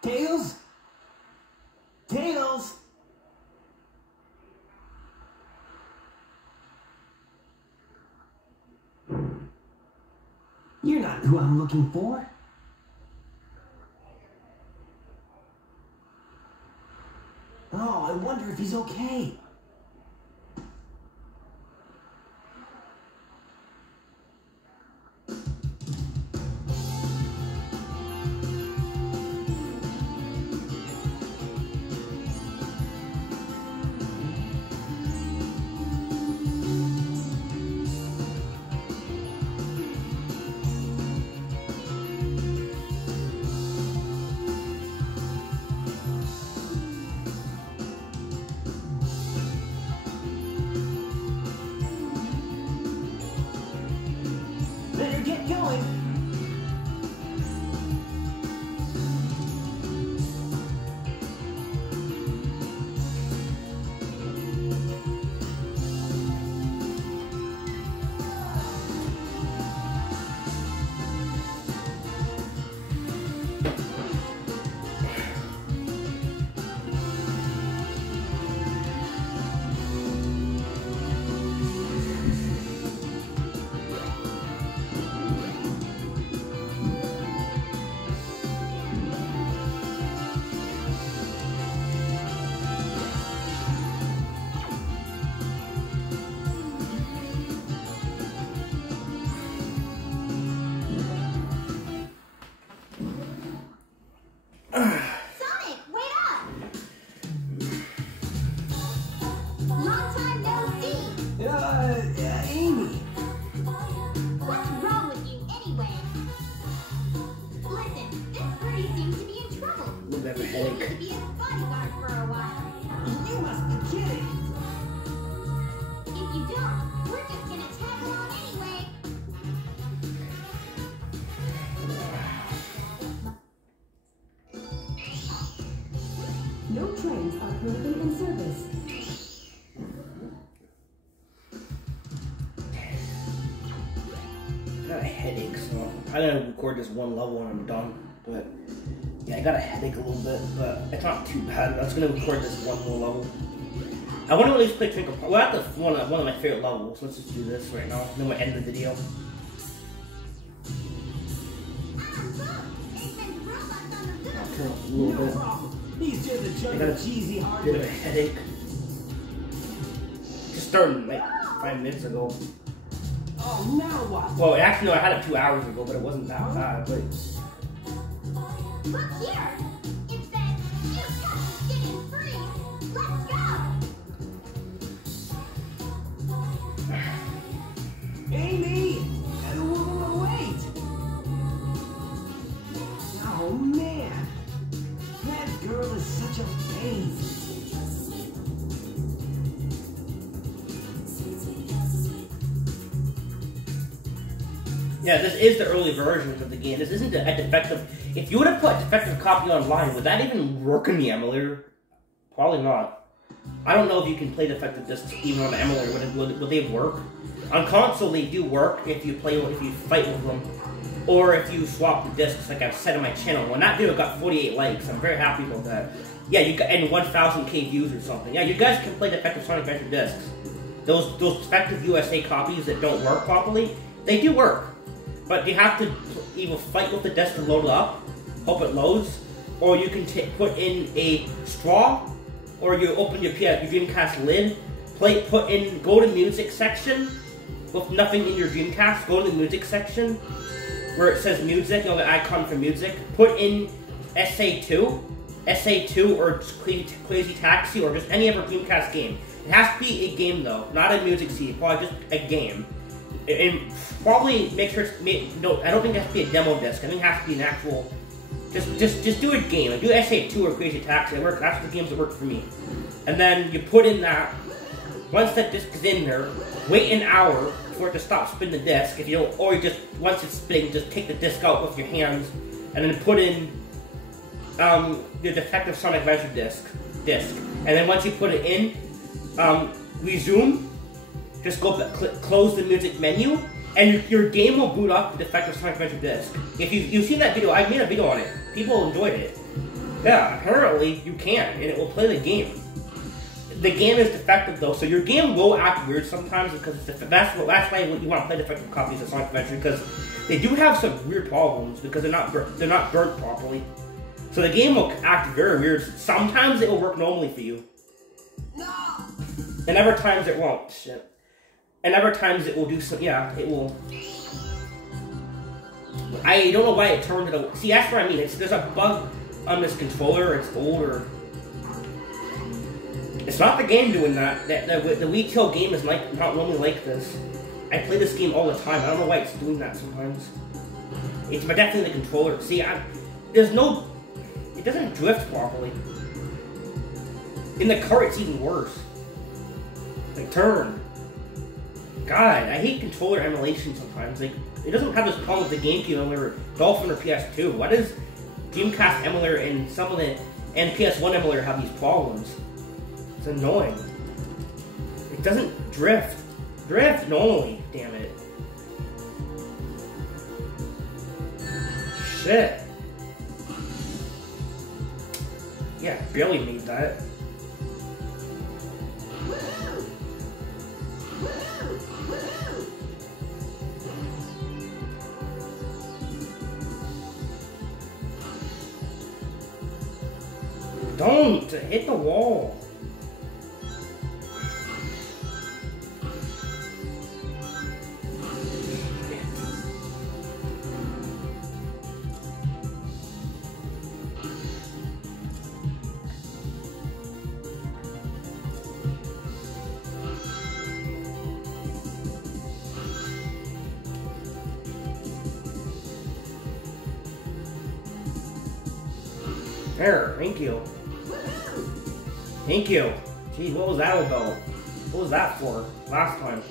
Tails? Tails? You're not who I'm looking for. Oh, I wonder if he's okay. headache. to be a bodyguard for a while. You must be kidding. If you don't, we're just gonna tag along anyway. No trains are currently in service. I got a headache, so I'm gonna record this one level when I'm done. But yeah, I got a headache a little bit, but it's not too bad. I'm just gonna record this one more level. I want to at least play Twinkle. We're at the one of my favorite levels. Let's just do this right now. Then we'll end the video. I'll turn up a little No bit. problem. He's just a I junk got of cheesy a bit of a hardware. headache. Just starting like 5 minutes ago. Oh, now what? Well, actually, no, I had it 2 hours ago, but it wasn't that bad. But Look here. It says new cups getting free. Let's go. Amy! Wait! Oh, man. That girl is such a pain. yeah, this is the early version of the game. This isn't a defective. If you would have put a defective copy online, would that even work in the emulator? Probably not. I don't know if you can play defective discs even on the emulator. Would they work? On console, they do work if you fight with them, or if you swap the discs, like I've said on my channel. When that video got 48 likes, I'm very happy about that. Yeah, you got and 1,000k views or something. Yeah, you guys can play defective Sonic Adventure discs. Those defective USA copies that don't work properly, they do work. But you have to either fight with the disc to load it up, hope it loads, or you can put in a straw, or you open your Dreamcast lid, go to music section with nothing in your Dreamcast, go to the music section where it says music, you know, the icon for music, put in SA2 or Crazy Taxi or just any other Dreamcast game. It has to be a game though, not a music CD, probably just a game. And probably make sure it's no. I don't think it has to be a demo disc. I think it has to be an actual. Just do a game. Do SA2 or Crazy Taxi. It works. That's the games that work for me. And then you put in that. Once that disc is in there, wait an hour for it to stop spinning the disc. If you don't, or you just once it's spinning, just take the disc out with your hands, and then put in the defective Sonic Adventure disc. And then once you put it in, resume. Just close the music menu, and your game will boot up the defective Sonic Adventure disc. If you've seen that video, I made a video on it. People enjoyed it. Yeah, apparently you can, and it will play the game. The game is defective though, so your game will act weird sometimes because it's that's why you want to play defective copies of Sonic Adventure, because they do have some weird problems because they're not burnt properly. So the game will act very weird. Sometimes it will work normally for you, and other times it won't. Shit. And other times it will do some, yeah, it will. I don't know why it turned it over. See, that's what I mean. There's a bug on this controller. It's old, or it's not the game doing that. The Wii Kill game is not normally like this. I play this game all the time. I don't know why it's doing that sometimes. It's definitely the controller. See, there's no. It doesn't drift properly. In the car, it's even worse. Like turn. God, I hate controller emulation sometimes. Like, it doesn't have this problem with the GameCube emulator, Dolphin, or PS2. Why does Dreamcast emulator and and PS1 emulator have these problems? It's annoying. It doesn't drift. Drift normally, damn it. Shit. Yeah, barely made that. Don't hit the wall. There, thank you. Thank you. Jeez, what was that about? What was that for last time?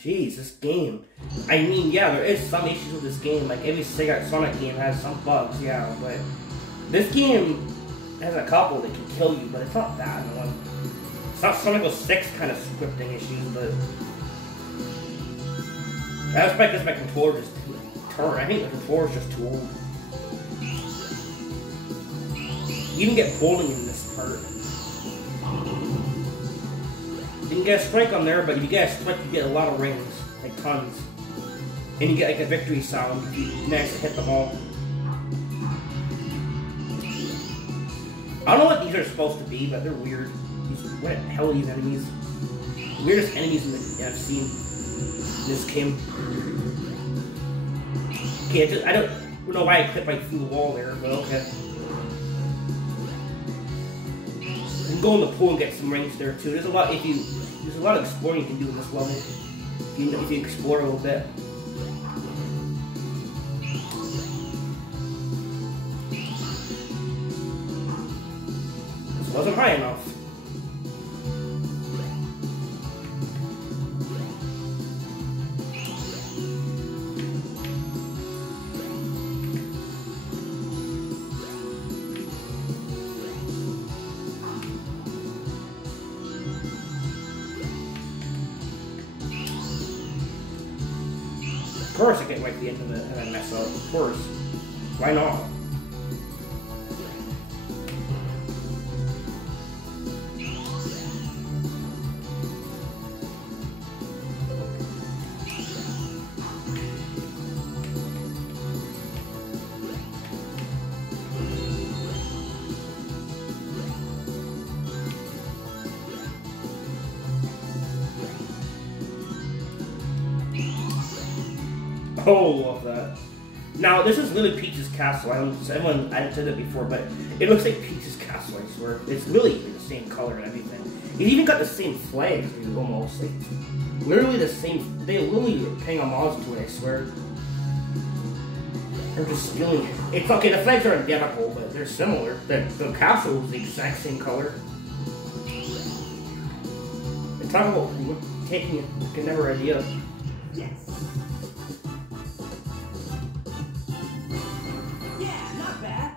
Jeez, this game. I mean, yeah, there is some issues with this game. Like every Sonic game has some bugs, yeah, but this game has a couple that can kill you, but it's not that one. It's not Sonic 06 kind of scripting issues, but I expect this my controller just turn. I think the controller's just too old. You can get bowling in this part. You can get a strike on there, but if you get a strike, you get a lot of rings, like tons. And you get like a victory sound if you manage to hit them all. I don't know what these are supposed to be, but they're weird. What the hell are these enemies? Weirdest enemies I've seen in this game. Okay, I don't know why I clipped right through the wall there, but okay. You can go in the pool and get some rings there too. There's a lot of exploring you can do in this level. If you explore a little bit. This wasn't high enough. Of course I get right to the end of it and then mess up. Of course. Why not? Oh, love that. Now, this is literally Peach's castle. I haven't said that before, but it looks like Peach's castle, I swear. It's really the same color and everything. It even got the same flags, dude, almost. Like, literally the same. They literally are paying homage to it, I swear. They're just stealing it. It's okay, the flags are identical, but they're similar. The castle is the exact same color. And talk about taking a never idea. Yes. Yeah, not bad.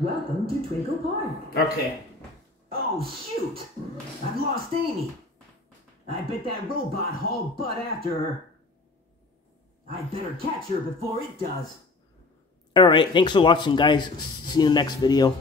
Welcome to Twinkle Park. Okay. Oh, shoot! I've lost Amy. I bet that robot hauled butt after her. I'd better catch her before it does. Alright, thanks for watching, guys. See you in the next video.